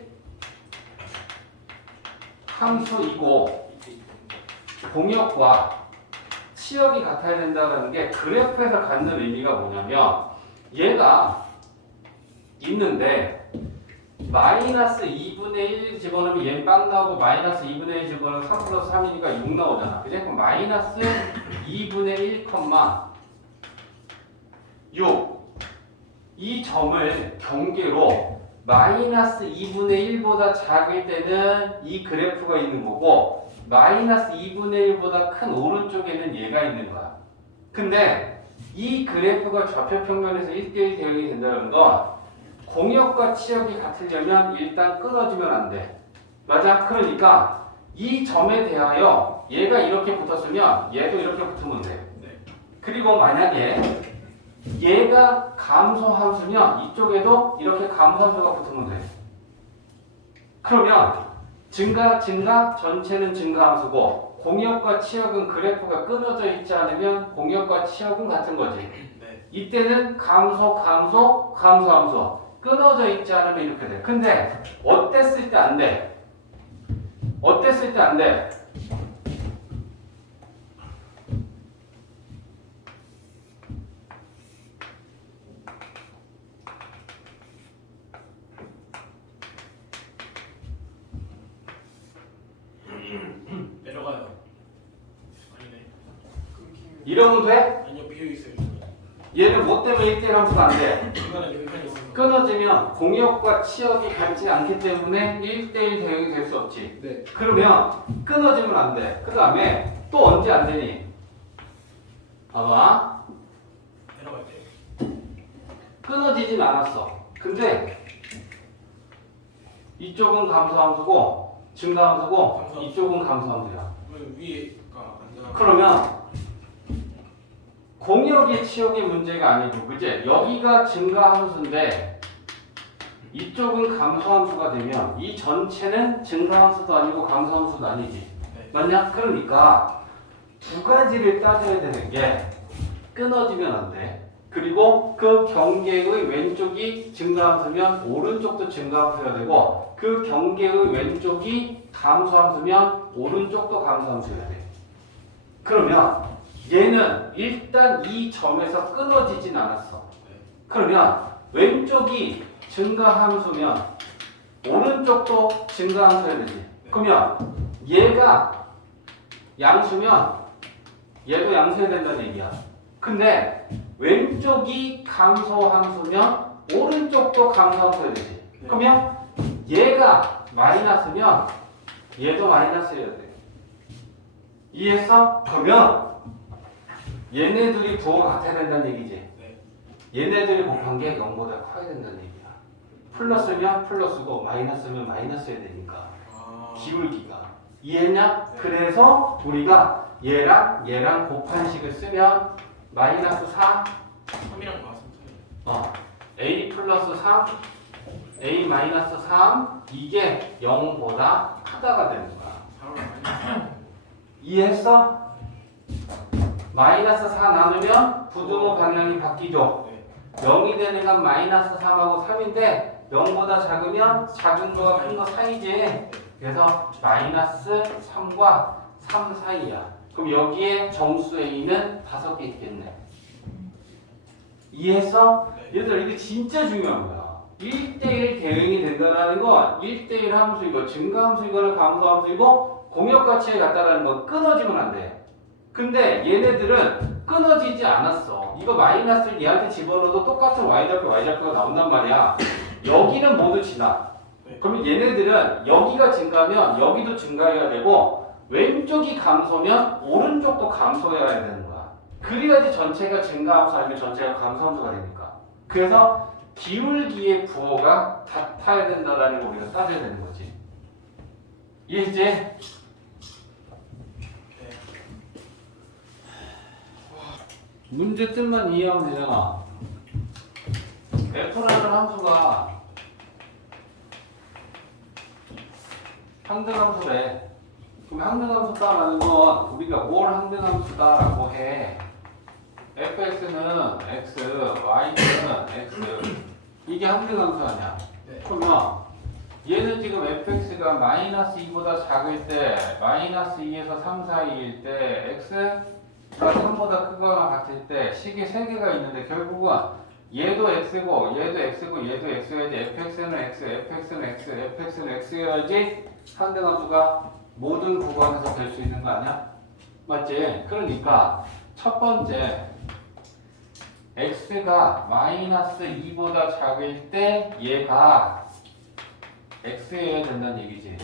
함수이고 공역과 치역이 같아야 된다는 게 그래프에서 갖는 의미가 뭐냐면 얘가 있는데 마이너스 2분의 1 집어넣으면 얘는 빵 나오고 마이너스 2분의 1 집어넣으면 3 플러스 3이니까 6 나오잖아. 그지? 그럼 마이너스 2분의 1, 6 이 점을 경계로 마이너스 2분의 1보다 작을 때는 이 그래프가 있는 거고 마이너스 2분의 1보다 큰 오른쪽에는 얘가 있는 거야. 근데 이 그래프가 좌표평면에서 1대1 대응이 된다는 건 공역과 치역이 같으려면 일단 끊어지면 안 돼. 맞아? 그러니까 이 점에 대하여 얘가 이렇게 붙었으면 얘도 이렇게 붙으면 돼. 네. 그리고 만약에 얘가 감소함수면 이쪽에도 이렇게 감소함수가 붙으면 돼. 그러면 증가 전체는 증가함수고 공역과 치역은 그래프가 끊어져 있지 않으면 공역과 치역은 같은 거지. 네. 이때는 감소함수 끊어져 있지 않으면 이렇게 돼. 근데 어땠을 때 안 돼? 어땠을 때 안 돼? 내려가요. 아니네. 이러면 돼? 아니요, 비어 있어요. 얘는 뭐 때문에 1대1 함수가 안 돼? 중간에 여기까지 있어요. 끊어지면 공역과 치역이 같지 않기 때문에 1대1 대응이 될 수 없지. 네. 그러면 끊어지면 안 돼. 그 다음에 또 언제 안 되니? 봐봐. 끊어지진 않았어. 근데 이쪽은 감소함수고 증가함수고 감소함수. 이쪽은 감소함수야. 그러면 위에가 안전한. 그러면 공역의 치역의 문제가 아니고 그제 여기가 증가함수인데 이쪽은 감소함수가 되면 이 전체는 증가함수도 아니고 감소함수도 아니지. 네. 맞냐? 그러니까 두 가지를 따져야 되는 게 끊어지면 안 돼. 그리고 그 경계의 왼쪽이 증가함수면 오른쪽도 증가함수여야 되고 그 경계의 왼쪽이 감소함수면 오른쪽도 감소함수여야 돼. 그러면 얘는 일단 이 점에서 끊어지진 않았어. 그러면 왼쪽이 증가함수면 오른쪽도 증가함수여야 되지. 그러면 얘가 양수면 얘도 양수해야 된다는 얘기야. 근데 왼쪽이 감소함수면 오른쪽도 감소함수여야 되지. 네. 그러면 얘가 마이너스면 얘도 마이너스여야 돼. 이해했어? 그러면 얘네들이 부호가 같아야 된다는 얘기지. 네. 얘네들이 곱한 게 0보다 커야 된다는 얘기야. 플러스면 플러스고 마이너스면 마이너스여야 되니까 아. 기울기가. 이해했냐? 네. 그래서 우리가 얘랑 곱한 식을 쓰면 마이너스 4 3이랑 나왔으면 a 플러스 3 a 마이너스 3 이게 0보다 크다가 되는 거야. 4로 많이. 이해했어? 마이너스 4 나누면 부등호 방향이 바뀌죠. 네. 0이 되는 건 마이너스 3하고 3인데 0보다 작으면 작은 거가 큰 거 사이지. 그래서 마이너스 3과 3 사이야. 그럼 여기에 정수 A는 5개 있겠네. 이해했어? 네. 얘들아 이게 진짜 중요한 거야. 1대1 대응이 된다는 건 1대1 함수이고 증가함수이거나 감소함수이고 공역가치에 같다라는 건 끊어지면 안 돼. 근데 얘네들은 끊어지지 않았어. 이거 마이너스를 얘한테 집어넣어도 똑같은 y좌표가 나온단 말이야. 여기는 모두 지나. 네. 그러면 얘네들은 여기가 증가하면 여기도 증가해야 되고 왼쪽이 감소면 오른쪽도 감소해야 되는 거야. 그래야지 전체가 증가함수 아니면 전체가 감소함수가 되니까. 그래서 기울기의 부호가 같아야 된다라는 걸 우리가 따져야 되는 거지. 이해했지? 네. 문제 뜻만 이해하면 되잖아. F라는 함수가 항등함수래. 그럼 항등함수 따라는 건 우리가 뭘 항등함수다라고 해. fx는 x, y는 x. 이게 항등함수 아니야. 네. 그러면 얘는 지금 fx가 마이너스 2보다 작을 때 마이너스 2에서 3 사이일 때 x가 3보다 크거나 같을 때 식이 3개가 있는데 결국은 얘도 x고 얘도 x고 얘도 x여야지 fx는 x, fx는 x, fx는 x여야지 상등함수가 모든 구간에서 될 수 있는 거 아니야? 맞지? 그러니까 첫 번째 x가 마이너스 2보다 작을 때 얘가 x여야 된다는 얘기지.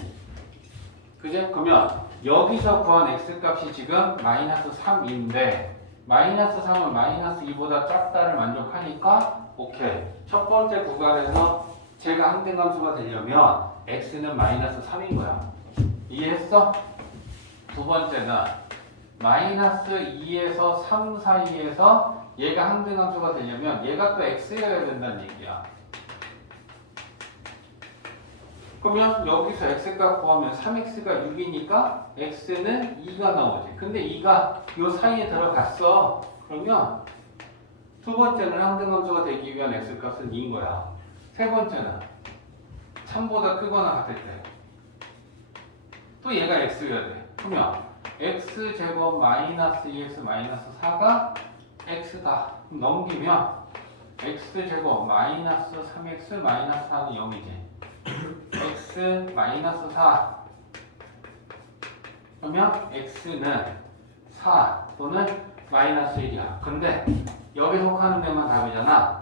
그제? 그러면 여기서 구한 x값이 지금 마이너스 3인데 마이너스 3은 마이너스 2보다 작다를 만족하니까 오케이. 첫 번째 구간에서 제가 항등함수가 되려면 x는 마이너스 3인 거야. 이해했어? 두 번째는 마이너스 2에서 3 사이에서 얘가 항등함수가 되려면 얘가 또 x여야 된다는 얘기야. 그러면 여기서 x값 구하면 3x가 6이니까 x는 2가 나오지. 근데 2가 요 사이에 들어갔어. 그러면 두 번째는 항등함수가 되기 위한 x값은 2인 거야. 세 번째는 3보다 크거나 같을 때 또 얘가 x여야 돼. 그러면 x제곱 마이너스 2x 마이너스 4가 x다. 그럼 넘기면 x제곱 마이너스 3x 마이너스 4는 0이지. x 마이너스 4 그러면 x는 4 또는 마이너스 1이야. 근데 여기 속하는 데만 답이잖아.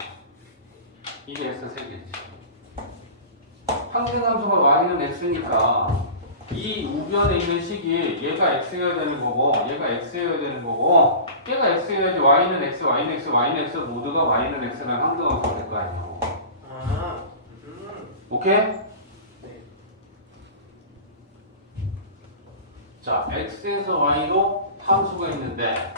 이게 x 3개지. 항등함수가 y는 x니까 이 우변에 있는 식이 얘가 x여야 되는 거고 얘가 x여야 되는 거고 얘가 x여야지 y는 x, y는 x, y는 x 모두가 y는 x라는 항등함수가 될 거 아니에요. 아, 오케이? 네. 자, x에서 y로 함수가 있는데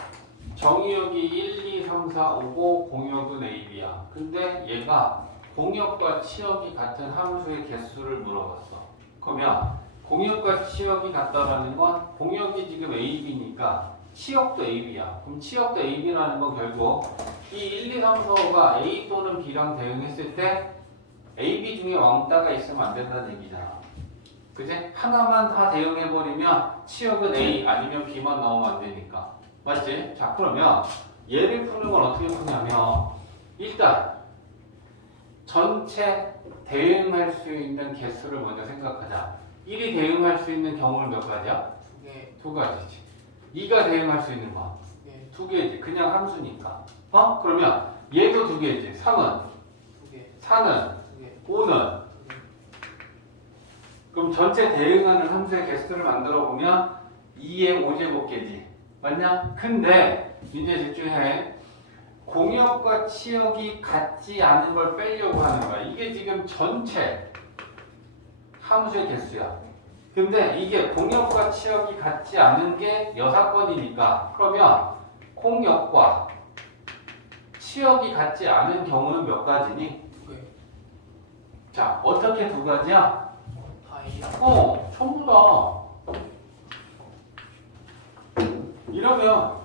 정의역이 1, 2, 3, 4, 5고 공역은 a, b야. 근데 얘가 공역과 치역이 같은 함수의 개수를 물어봤어. 그러면 공역과 치역이 같다라는 건 공역이 지금 a, b니까 치역도 a, b야. 그럼 치역도 a, b라는 건 결국 이 1, 2, 3, 4, 5가 a 또는 b랑 대응했을 때 a, b 중에 왕따가 있으면 안 된다는 얘기잖아. 그지? 하나만 다 대응해버리면 치역은 A 아니면 B만 나오면 안 되니까. 맞지? 자, 그러면 얘를 푸는 건 어떻게 푸냐면 일단 전체 대응할 수 있는 개수를 먼저 생각하자. 1이 대응할 수 있는 경우는 몇 가지야? 두 개, 두 가지지. 2가 대응할 수 있는 건 두 개, 두 개지. 그냥 함수니까. 그러면 얘도 두 개지. 3은, 두 개, 4는, 두 개, 5는. 두 개. 그럼 전체 대응하는 함수의 개수를 만들어 보면 2의 5제곱개지. 맞냐? 근데 이제 집중해. 공역과 치역이 같지 않은 걸 빼려고 하는 거야. 이게 지금 전체 함수의 개수야. 근데 이게 공역과 치역이 같지 않은 게 6건이니까 그러면 공역과 치역이 같지 않은 경우는 몇 가지니? 두 개. 자, 어떻게 두 가지야? 다 A야. 전부 다. 이러면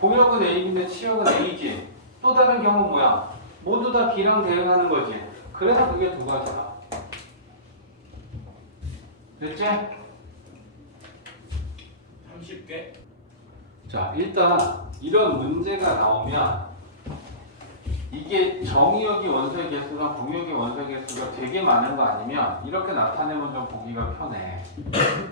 공역은 A인데 치역은 A지. 또 다른 경우는 뭐야? 모두 다 B랑 대응하는 거지. 그래서 그게 두 가지다. 됐지? 30개? 자, 일단 이런 문제가 나오면 이게 정의역이 원소의 개수랑 공역의 원소의 개수가 되게 많은 거 아니면 이렇게 나타내면 좀 보기가 편해.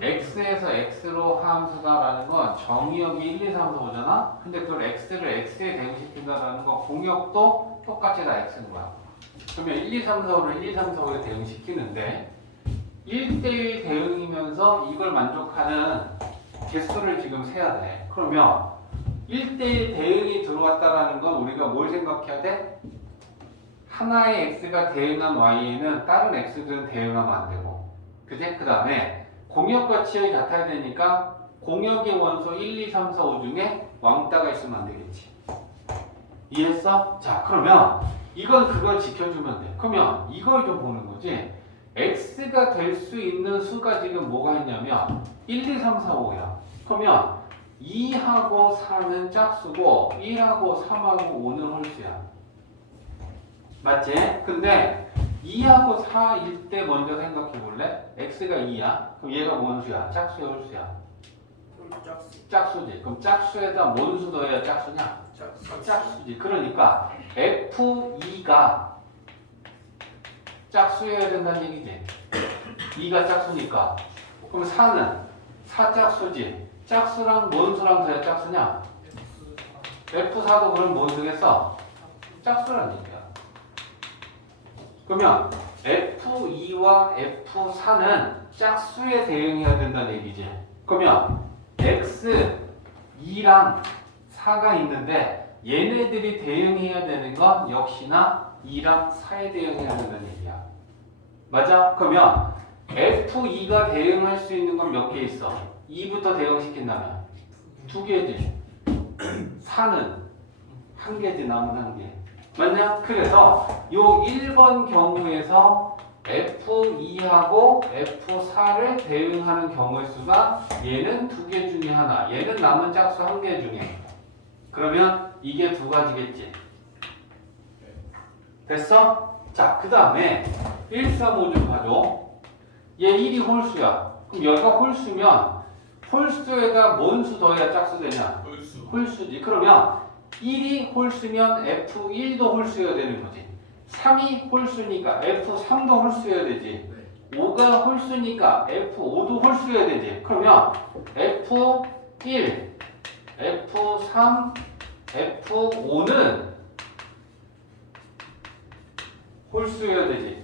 x에서 x로 함수다라는 건 정의역이 1, 2, 3, 4, 5잖아? 근데 그걸 x를 x에 대응시킨다라는 건 공역도 똑같이 다 x인 거야. 그러면 1, 2, 3, 4, 5를 1, 2, 3, 4, 5에 대응시키는데 1대1 대응이면서 이걸 만족하는 개수를 지금 세야 돼. 그러면 1대1 대응이 들어왔다라는 건 우리가 뭘 생각해야 돼? 하나의 x가 대응한 y에는 다른 x들은 대응하면 안 되고, 그제? 그 다음에 공역과 치역이 같아야 되니까 공역의 원소 1, 2, 3, 4, 5 중에 왕따가 있으면 안 되겠지. 이해했어? 자, 그러면 이건 그걸 지켜주면 돼. 그러면 이걸 좀 보는 거지. x가 될 수 있는 수가 지금 뭐가 있냐면 1, 2, 3, 4, 5야. 그러면 2하고 4는 짝수고 1하고 3하고 5는 홀수야. 맞지? 근데 2하고 4일 때 먼저 생각해 볼래? x가 2야. 그럼 얘가 뭔 수야? 짝수야, 홀수야? 짝수. 짝수지. 그럼 짝수에다 뭔 수 더해야 짝수냐? 짝수지. 그러니까 F2가 짝수여야 된다는 얘기지. 2가 짝수니까. 그럼 4는 4짝수지. 짝수랑 뭔 수랑 더해야 짝수냐? F4도 그럼 뭔 수겠어? 짝수란 얘기야. 그러면 F2와 F4는 짝수에 대응해야 된다는 얘기지. 그러면 X2랑 4가 있는데 얘네들이 대응해야 되는 건 역시나 2랑 4에 대응해야 된다는 얘기야. 맞아? 그러면 F2가 대응할 수 있는 건 몇 개 있어? 2부터 대응시킨다면 2개지. 4는 1개지. 남은 1개. 맞냐? 그래서 요 1번 경우에서 F2하고 F4를 대응하는 경우의 수가 얘는 2개 중에 하나, 얘는 남은 짝수 1개 중에. 그러면 이게 두 가지겠지. 됐어? 자, 그 다음에 1, 3, 5 좀 봐줘. 얘 1이 홀수야. 그럼 얘가 홀수면 홀수에다 뭔 수 더해야 짝수 되냐? 홀수. 홀수지. 그러면 1이 홀수면 F1도 홀수여야 되는 거지. 3이 홀수니까 F3도 홀수여야 되지. 5가 홀수니까 F5도 홀수여야 되지. 그러면 F1, F3, F5는 홀수여야 되지.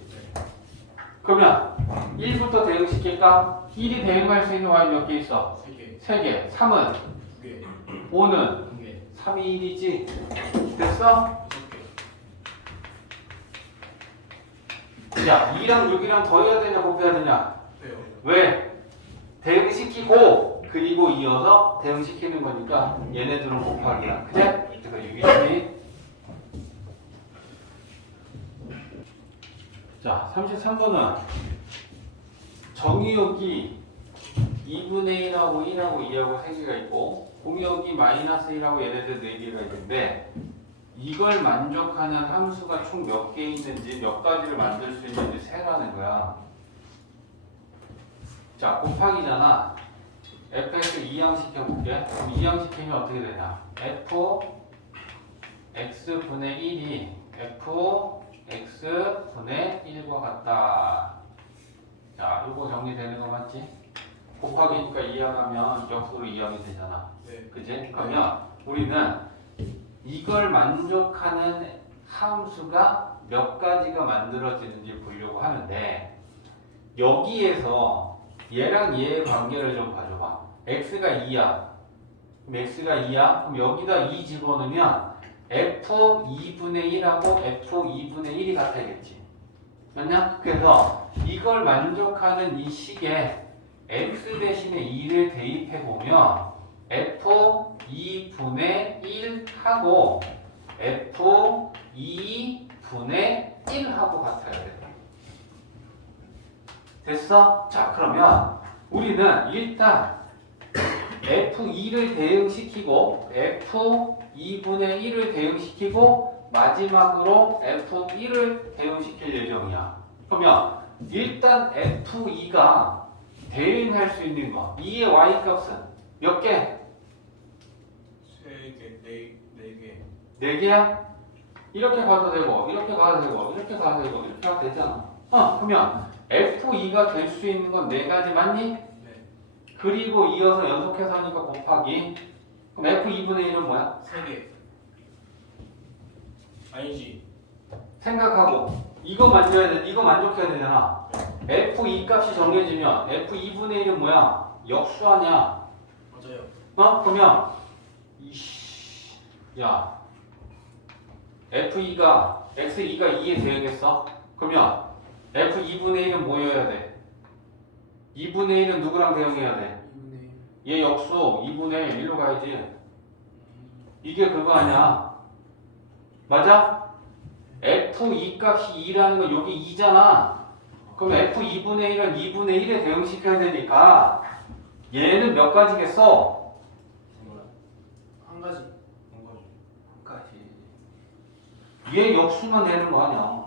그러면 1부터 대응시킬까? 1이 대응할 수 있는 y 몇 개 있어? 3개, 3개. 3은 2개, 5는 2개, 3이 1이지. 됐어? 6개. 야, 2랑 6이랑 더해야 되냐 곱해야 되냐? 돼요. 왜? 대응시키고 그리고 이어서 대응시키는 거니까 얘네들은 곱하기야. 그래? 그래서 6이지. 자, 33번은 정의역이 2분의 1하고 1하고 2하고 3개가 있고 공역이 마이너스 1하고 얘네들 4개가 있는데 이걸 만족하는 함수가 총 몇 개 있는지 몇 가지를 만들 수 있는지 세라는 거야. 자, 곱하기잖아. fx 2양 시켜볼게. 그럼 2양 시키면 어떻게 되냐? f x분의 1이 f x분의 1과 같다. 자, 이거 정리되는 거 맞지? 곱하기니까 2항하면 역수로 2항이 되잖아. 네. 그지? 그러면 우리는 이걸 만족하는 함수가 몇 가지가 만들어지는지 보려고 하는데 여기에서 얘랑 얘의 관계를 좀 봐줘봐. x가 2야. 그럼 x가 2야? 그럼 여기다 2 집어넣으면 f 2분의 1하고 f 2분의 1이 같아야겠지. 맞냐? 그래서 이걸 만족하는 이 식에 x 대신에 2를 대입해보면 f 2분의 1하고 f 2분의 1하고 같아야 돼. 됐어? 자, 그러면 우리는 일단 f2를 대응시키고 f2분의 1을 대응시키고 마지막으로 f1을 대응시킬 예정이야. 그러면 일단 f2가 대응할 수 있는 거 2의 y값은 몇 개? 3개, 4개. 4개야? 이렇게 가도 되고 이렇게 가도 되고 이렇게 가도 되고 이렇게 가도 되잖아. 그러면 f2가 될 수 있는 건 4가지 맞니? 네. 그리고 이어서 연속해서 하니까 곱하기. 그럼 f2분의 1은 뭐야? 3개. 아니지. 생각하고 이거 만져야 돼. 이거 만족해야 되잖아. f2 값이 정해지면 f2분의 1은 뭐야? 역수 아니야. 맞아요. 그러면 이씨 야 f2가 x2가 2에 대응했어. 그러면 f2분의 1은 뭐여야 돼? 2분의 1은 누구랑 대응해야 돼? 2분의 1. 얘 역수 2분의 1로 가야지. 이게 그거 아니야. 맞아? f2 값이 2라는 건 여기 2잖아. 그럼 f2분의 1은 2분의 1에 대응시켜야 되니까 얘는 몇 가지겠어? 한 가지. 한 가지. 얘 역수만 되는 거 아니야.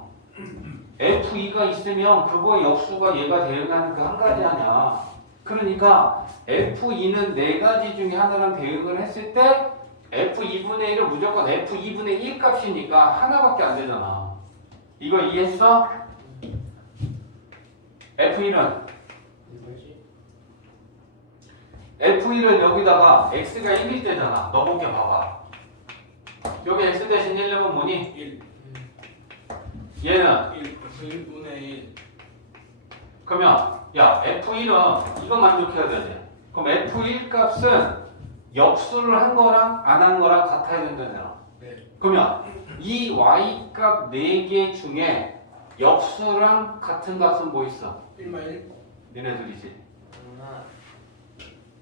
f2가 있으면 그거 역수가 얘가 대응하는 그 한 가지 아니야. 그러니까 f2는 4가지 중에 하나랑 대응을 했을 때 f2분의 1은 무조건 f2분의 1 값이니까 하나밖에 안 되잖아. 이거 이해했어? f1은 f1을 여기다가 x가 1일 때잖아. 너볼게 봐봐. 여기 x 대신 1 넣으면 뭐니? 1. 얘는 1분의 1. 그러면 야 f1은 이거 만족해야 되지. 그럼 f1 값은 역수를 한 거랑 안 한 거랑 같아야 된다잖아. 네. 그러면 이 y 값 4개 중에 역수랑 같은 값은 뭐 있어? 1만 1. 얘네들이지.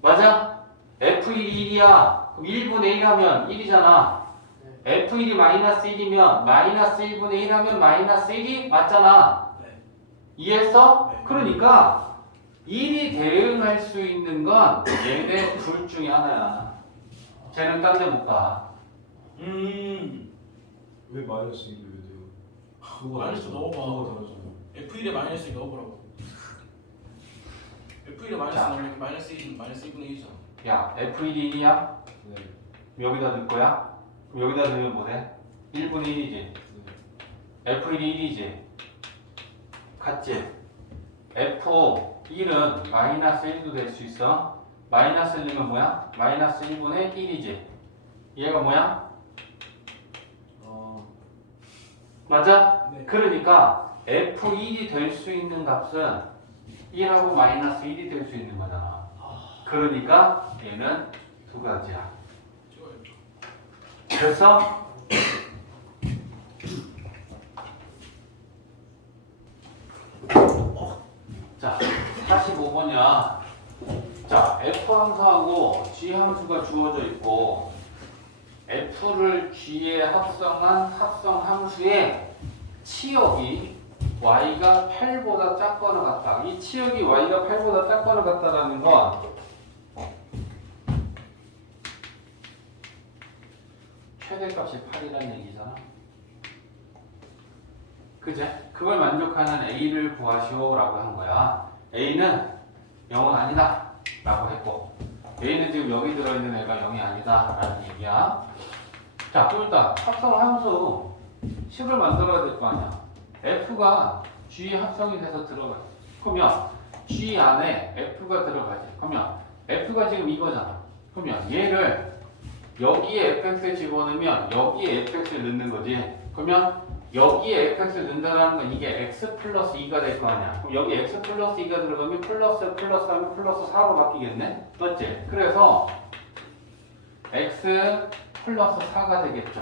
맞아? f1이 1이야. 그럼 1분의 1 하면 1이잖아. f1이 마이너스 1이면 마이너스 1분의 1 하면 마이너스 1이 맞잖아. 네. 이해했어? 네. 그러니까 1이 대응할 수 있는 건 얘네 둘 중에 하나야. 쟤는 딴 데 못 가. 왜 마이너스 2를 왜 돼요? 그거 마이너스 다르잖아. 넣어봐. 그거 다르잖아. F1에 마이너스 2 넣어보라고. F1에 마이너스 자. 넣으면 마이너스 1은 마이너스 1분의 1이잖아. 야, f1이 1이야? 네. 여기다 넣을 거야? 그럼 여기다 넣으면 뭐 돼? 1분의 1이지. f1이 1이지. 같지? f1은 마이너스 1도 될 수 있어. 마이너스 1이면 뭐야? 마이너스 1분의 1이지. 얘가 뭐야? 아, 맞아? 네. 그러니까 f1이 될 수 있는 값은 1하고 마이너스 1이 될 수 있는 거잖아. 그러니까 얘는 두 가지야. 그래서 자 45번이야. 자 F 함수하고 G 함수가 주어져 있고 F를 G에 합성한 합성 함수의 치역이 Y가 8보다 작거나 같다. 이 치역이 Y가 8보다 작거나 같다라는 건 최대값이 8이라는 얘기잖아. 그제? 그걸 만족하는 A를 구하시오라고 한 거야. A는 0은 아니다 라고 했고 A는 지금 여기 들어있는 애가 0이 아니다 라는 얘기야. 자, 또 일단 합성 함수 10을 만들어야 될 거 아니야. F가 G 합성이 돼서 들어가지. 그러면 G 안에 F가 들어가지. 그러면 F가 지금 이거잖아. 그러면 얘를 여기에 fx를 집어넣으면 여기에 fx를 넣는 거지. 그러면 여기에 fx를 넣는다는 건 이게 x 플러스 2가 될 거 아니야. 그럼 여기 x 플러스 2가 들어가면 플러스 하면 플러스 4로 바뀌겠네? 맞지? 그래서 x 플러스 4가 되겠죠.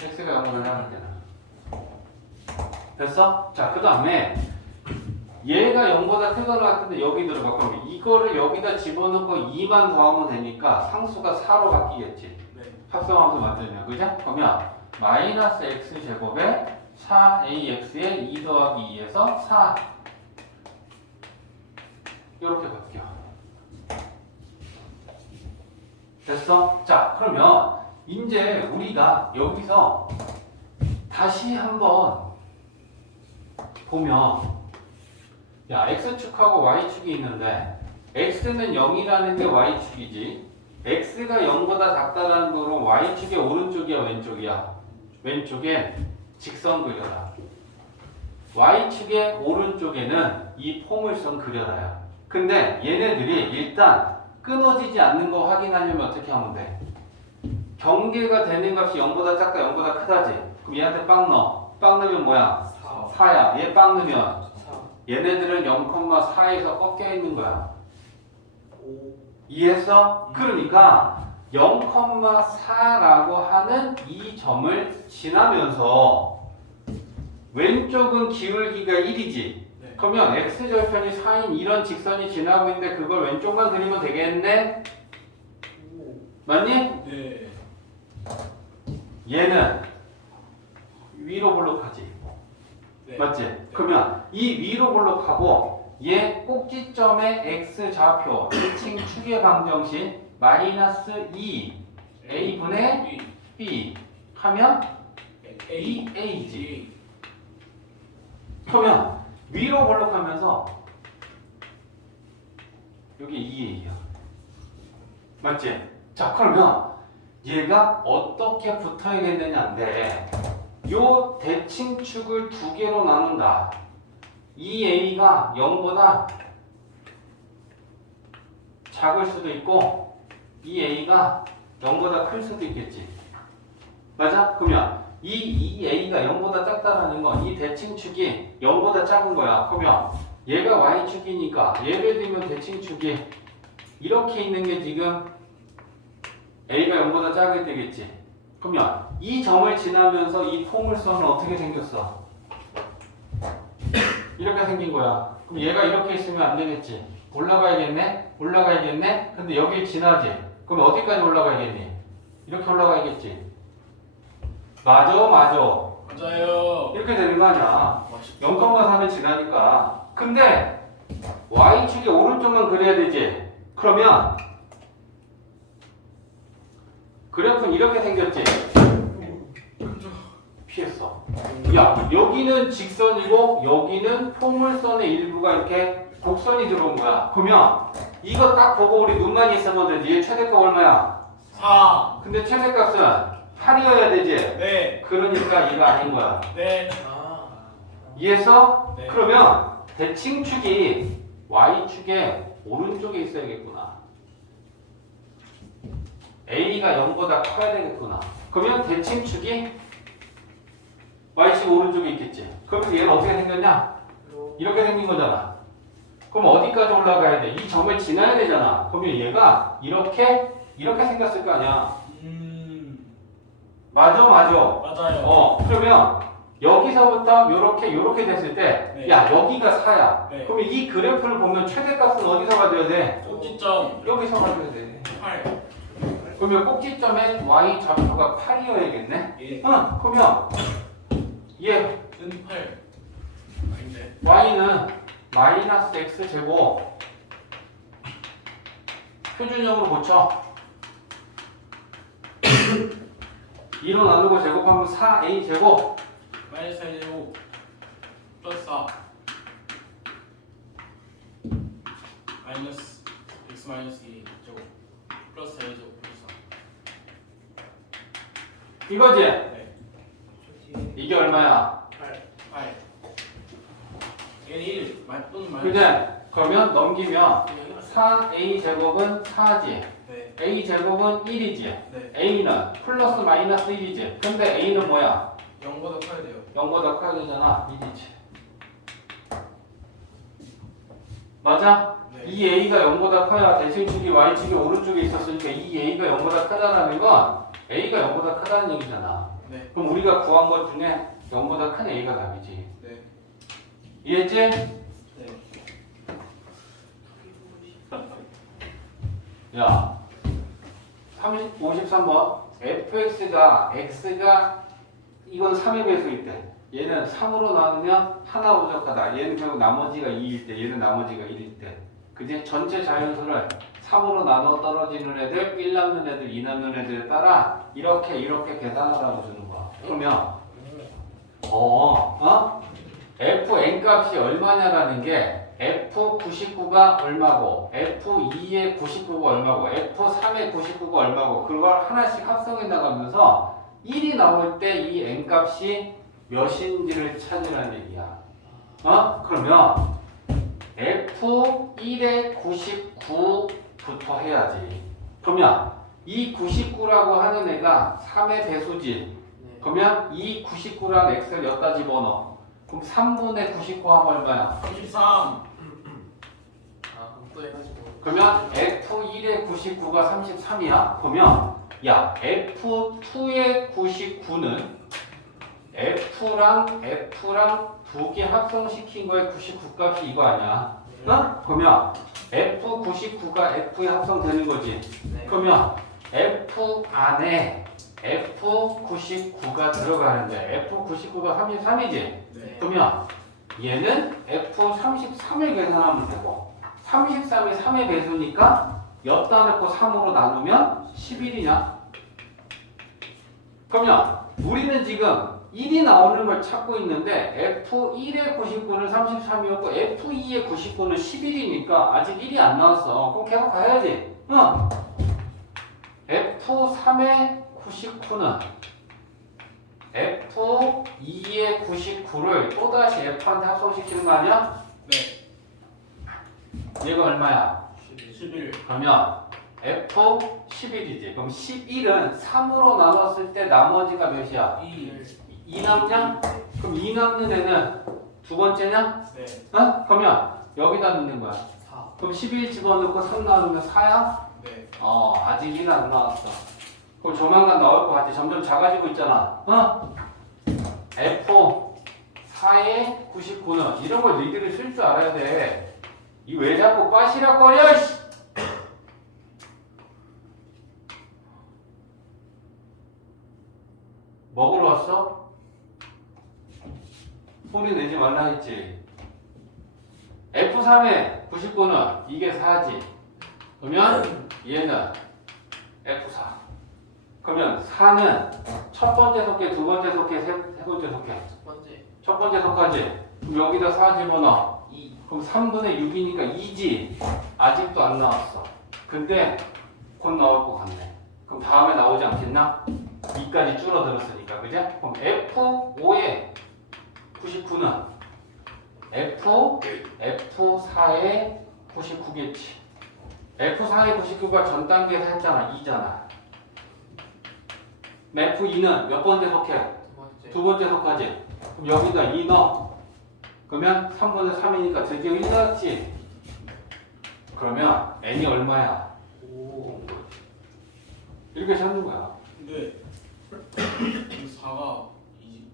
x가 0을 하는 때는. 됐어? 자, 그 다음에 얘가 0보다 크거나 같은데 여기 들어가. 그럼 이거를 여기다 집어넣고 2만 더하면 되니까 상수가 4로 바뀌겠지. 네. 합성함수 만들면. 그죠? 그러면 마이너스 x 제곱에 4ax에 2 더하기 2에서 4 이렇게 바뀌어. 됐어? 자, 그러면 이제 우리가 여기서 다시 한번 보면 야, x축하고 y축이 있는데 x는 0이라는 게 y축이지. x가 0보다 작다라는 거로 y축의 오른쪽이야, 왼쪽이야? 왼쪽에 직선 그려라. y축의 오른쪽에는 이 포물선 그려라야. 근데 얘네들이 일단 끊어지지 않는 거 확인하려면 어떻게 하면 돼? 경계가 되는 값이 0보다 작다, 0보다 크다지. 그럼 얘한테 빵 넣어. 빵 넣으면 뭐야? 4야. 얘 빵 넣으면 얘네들은 0,4에서 꺾여 있는 거야. 이해했어? 그러니까 0,4라고 하는 이 점을 지나면서 왼쪽은 기울기가 1이지. 네. 그러면 x절편이 4인 이런 직선이 지나고 있는데 그걸 왼쪽만 그리면 되겠네? 맞니? 네. 얘는 위로 볼록하지. 네. 맞지? 그러면 이 위로 볼록하고 얘 꼭지점의 x 좌표 대칭 축의 방정식 마이너스 2 a분의 b 하면 2a지. 그러면 위로 볼록하면서 여기 2a야. 맞지? 자, 그러면 얘가 어떻게 붙어야겠느냐인데 요 대칭축을 두 개로 나눈다. 이 a가 0보다 작을 수도 있고 이 a가 0보다 클 수도 있겠지. 맞아? 그러면 이 a가 0보다 작다라는 건 이 대칭축이 0보다 작은 거야. 그러면 얘가 y축이니까 예를 들면 대칭축이 이렇게 있는 게 지금 a가 0보다 작게 되겠지. 그러면 이 점을 지나면서 이 포물선은 어떻게 생겼어? 이렇게 생긴 거야. 그럼 얘가 이렇게 있으면 안 되겠지. 올라가야겠네? 올라가야겠네? 근데 여기 지나지? 그럼 어디까지 올라가야겠니? 이렇게 올라가야겠지. 맞아. 맞아요. 이렇게 되는 거 아니야. 0,4는 지나니까. 근데 y축의 오른쪽만 그려야 되지. 그러면 그래프는 이렇게 생겼지. 피했어. 야, 여기는 직선이고 여기는 포물선의 일부가 이렇게 곡선이 들어온 거야. 그러면 이거 딱 보고 우리 눈만 있으면 되지. 얘 최대값 얼마야? 4. 근데 최대값은 8이어야 되지. 네. 그러니까 이거 아닌 거야. 네. 이해했어? 네. 그러면 대칭축이 y축의 오른쪽에 있어야겠구나. a가 0보다 커야 되겠구나. 그러면 대칭축이 y축 오른쪽에 있겠지. 그러면 얘는 어떻게 생겼냐? 이렇게 생긴 거잖아. 그럼 어디까지 올라가야 돼? 이 점을 지나야 되잖아. 그러면 얘가 이렇게 생겼을 거 아니야. 맞아. 맞아요. 그러면 여기서부터 요렇게 됐을 때, 네. 야, 여기가 4야. 네. 그러면 이 그래프를 보면 최대값은 어디서 가져야 돼? 꼭지점 여기서 가져야 돼. 8. 그러면 꼭지점에 y 좌표가 8이어야겠네? 예. 그러면 얘 는 8. 아닌데. y는 마이너스 x 제곱 표준형으로 고쳐. 2로 나누고 제곱하면 4a 제곱 마이너스 1제곱 플러스 4 마이너스 x 마이너스 2 제곱 플러스 4 제곱 플러스 4. 이거지? 네. 이게 얼마야? 8. 얘는 1 또는 마이너스. 그제? 그러면 넘기면 4a 제곱은 4지 네. a 제곱은 1이지 네. a는 플러스 마이너스 1이지 근데 a는 뭐야? 0보다 커야 돼요. 0보다 커야 되잖아 1이지 맞아? 네. 이 a가 0보다 커야 대칭축이 y축이 오른쪽에 있었으니까 이 a가 0보다 크다는 건 a가 0보다 크다는 얘기잖아 네. 그럼 우리가 구한 것 중에 0보다 큰 a가 답이지 네. 이해했지? 네. 야 53번 fx가 x가 이건 3의 배수일 때 얘는 3으로 나누면 하나 부족하다 얘는 결국 나머지가 2일 때 얘는 나머지가 1일 때 그지? 전체 자연수를 3으로 나눠 떨어지는 애들 1 남는 애들 2 남는 애들에 따라 이렇게 계산하라고 주는 거야 그러면 fn 값이 얼마냐라는 게 F99가 얼마고 F2의 99가 얼마고 F3의 99가 얼마고 그걸 하나씩 합성해 나가면서 1이 나올 때 이 n값이 몇인지를 찾으라는 얘기야 그러면 F1의 99부터 해야지 그러면 이 99라고 하는 애가 3의 배수지 그러면 이 99라는 x를 여기다 집어넣어 그럼 3분의 99 하면 얼마야? 33. 또 해가지고 그러면 F1의 99가 33이야? 그러면 야 F2의 99는 F랑 두 개 합성시킨 거의 99 값이 이거 아니야? 그러면 F99가 F에 합성되는 거지 네. 그러면 F 안에 F99가 들어가는데 F99가 33이지? 네. 그러면 얘는 F33을 계산하면 되고 33이 3의 배수니까 엿다 넣고 3으로 나누면 11이냐? 그러면 우리는 지금 1이 나오는 걸 찾고 있는데 F1의 99는 33이었고 F2의 99는 11이니까 아직 1이 안 나왔어. 그럼 계속 가야지. F3의 99는 F2의 99를 또다시 F한테 합성시키는 거 아니야? 네. 얘가 얼마야? 11. 그러면 F11이지. 그럼 11은 3으로 나눴을 때 나머지가 몇이야? 2. 2 남냐? 그럼 2 남는 애는 두 번째냐? 네. 그러면 여기다 넣는 거야. 4 그럼 11 집어넣고 3 나누면 4야? 네. 아직 1은 안 나왔어. 그럼 조만간 나올 것 같아. 점점 작아지고 있잖아. F4의 99는 이런 걸 너희들이 쓸 줄 알아야 돼. 이 왜 자꾸 빠시락거려? 씨! 먹으러 왔어? 소리 내지 말라 했지. F3의 99는 이게 4지. 그러면 얘는 F4. 그러면 4는 첫 번째 속해, 두 번째 속해, 세 번째 속해. 첫 번째 첫 번째 속하지. 그럼 여기다 4 집어넣어. 2 그럼 3분의 6이니까 2지. 아직도 안 나왔어. 근데 곧 나올 것 같네. 그럼 다음에 나오지 않겠나? 2까지 줄어들었으니까, 그죠? 그럼 F5의 99는 F4의 99겠지. F4의 99가 전 단계에서 했잖아. 2잖아. F2는 몇 번째 속해? 두 번째 두 번째 속하지. 그럼 여기다 2 넣어. 그러면 3분의 3이니까 드디어 1 나왔지. 그러면 n이 얼마야? 5. 이렇게 찾는 거야. 근데 4가 2지.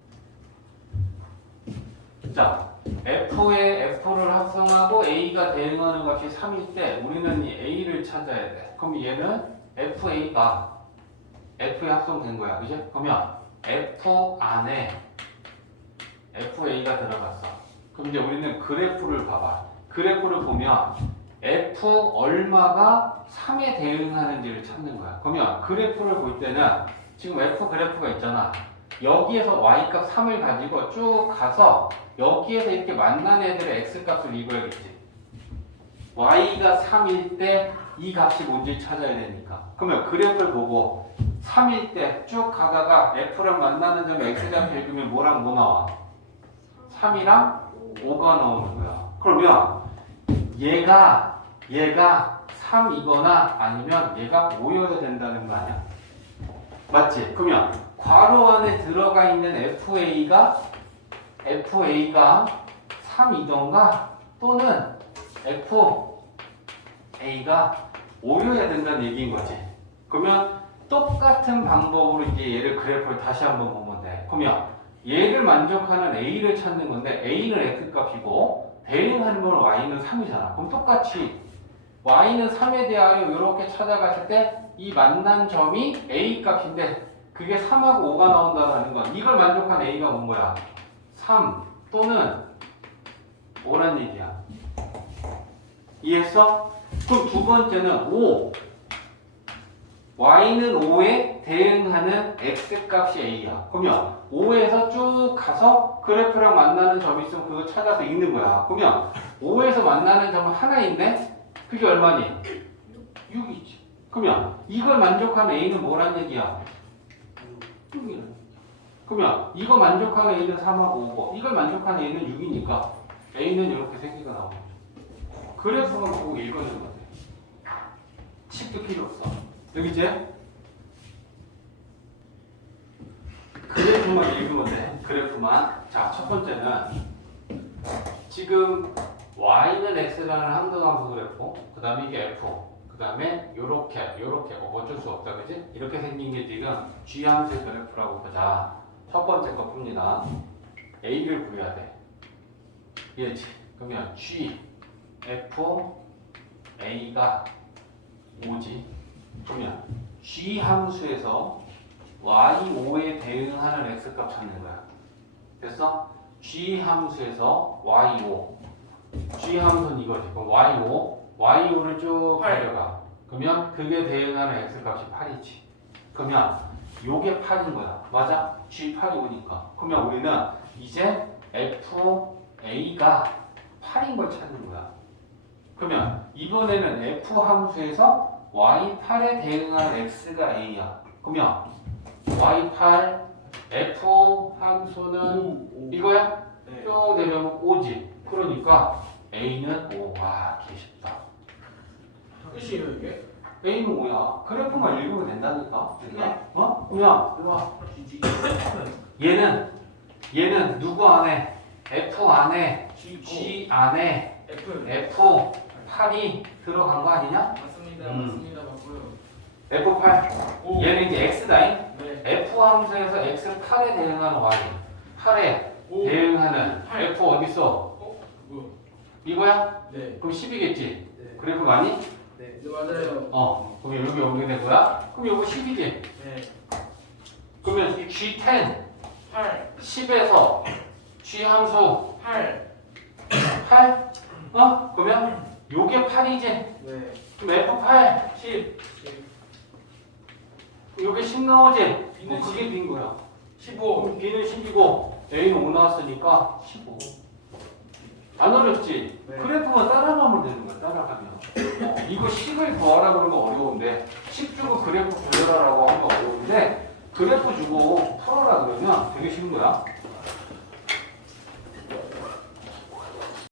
자, f에 f를 합성하고 a가 대응하는 값이 3일 때 우리는 이 a를 찾아야 돼. 그럼 얘는 fa가 f에 합성된 거야. 그지? 그러면 f 안에 fa가 들어갔어. 그럼 이제 우리는 그래프를 봐봐. 그래프를 보면 f 얼마가 3에 대응하는지를 찾는 거야. 그러면 그래프를 볼 때는 지금 f 그래프가 있잖아. 여기에서 y값 3을 가지고 쭉 가서 여기에서 이렇게 만난 애들의 x값을 읽어야겠지. y가 3일 때 이 값이 뭔지 찾아야 되니까. 그러면 그래프를 보고 3일 때 쭉 가다가 f랑 만나는 점 x값 읽으면 뭐랑 뭐 나와? 3이랑 5가 나오는 거야. 그러면 얘가 3이거나 아니면 얘가 5여야 된다는 거 아니야? 맞지? 그러면 괄호 안에 들어가 있는 FA가 3이던가 또는 FA가 5여야 된다는 얘기인 거지. 그러면 똑같은 방법으로 이제 얘를 그래프를 다시 한번 보면 돼. 그러면 얘를 만족하는 A를 찾는 건데 A는 X값이고 대응하는 건 Y는 3이잖아. 그럼 똑같이 Y는 3에 대하여 이렇게 찾아갔을 때 이 만난 점이 A 값인데 그게 3하고 5가 나온다는 건 이걸 만족한 A가 뭔 거야? 3 또는 5란 얘기야. 이해했어? 그럼 두 번째는 5. Y는 5에 대응하는 X값이 A야. 그러면 5에서 쭉 가서 그래프랑 만나는 점이 있으면 그거 찾아서 읽는 거야. 그러면 5에서 만나는 점은 하나인데 그게 얼마니? 6이지. 그러면 이걸 만족하는 A는 뭐란 얘기야? 6이라는 얘기야. 그러면 이거 만족하는 A는 3하고 5고 이걸 만족하는 A는 6이니까 A는 이렇게 생기가 나오는 거죠. 그래프만 보고 읽어주는 거지. 칩도 필요 없어. 여기 이제 그래프만 읽으면 돼. 그래프만. 자, 첫 번째는 지금 y는 x라는 항등함수 그래프, 그 다음에 이게 f, 그 다음에 요렇게 어쩔 수 없다, 그지? 이렇게 생긴 게 지금 g 함수의 그래프라고 보자. 첫 번째 거 풉니다. a를 구해야 돼. 이해지? 그러면 g, f, a가 5지. 그러면 g 함수에서 y5에 대응하는 x값 찾는 거야. 됐어? g 함수에서 y5. g 함수는 이거지. 그럼 y5를 쭉 내려가. 그러면 그게 대응하는 x값이 8이지. 그러면 요게 8인 거야. 맞아? g 8이 오니까. 그러면 우리는 이제 fa가 8인 걸 찾는 거야. 그러면 이번에는 f 함수에서 y8에 대응한 x가 a야. 그러면 y8 f 함수는 이거야? 네. 쭉 내려오면 5지. 그러니까 a는 5. 와, 개쉽다. 끝이에요 이게? a는 5야. 그래프만 읽으면 된다니까. 어? 그냥 이리 와. 얘는 누구 안에? f 안에 g 안에 F f8이 들어간 거 아니냐? 맞습니다. 맞습니다. 맞고요. f8. 오. 얘는 이제 x다잉. 네. f 함수에서 x를 8에 대응하는 y. 8에 오. 대응하는 팔. f 어딨어? 뭐야? 이거야? 네. 그럼 10이겠지? 네. 그래프 많이? 네. 네 맞아요. 그럼 여기 오게 된 거야? 그럼 이거 10이지? 네. 그러면 이 G10, 8 10에서 G 함수 8 8? 그러면 요게 8이지? 네. 그럼 F8, 10 요게 10 나오지? B는 그게 B인 거야. 15 그럼 B는 10이고 A는 5 나왔으니까 15. 안 어렵지? 네. 그래프만 따라가면 되는 거야, 따라가면. 이거 10을 구하라 그러면 어려운데 10 주고 그래프 구해라라고 하면 어려운데 그래프 주고 풀어라 그러면 되게 쉬운 거야.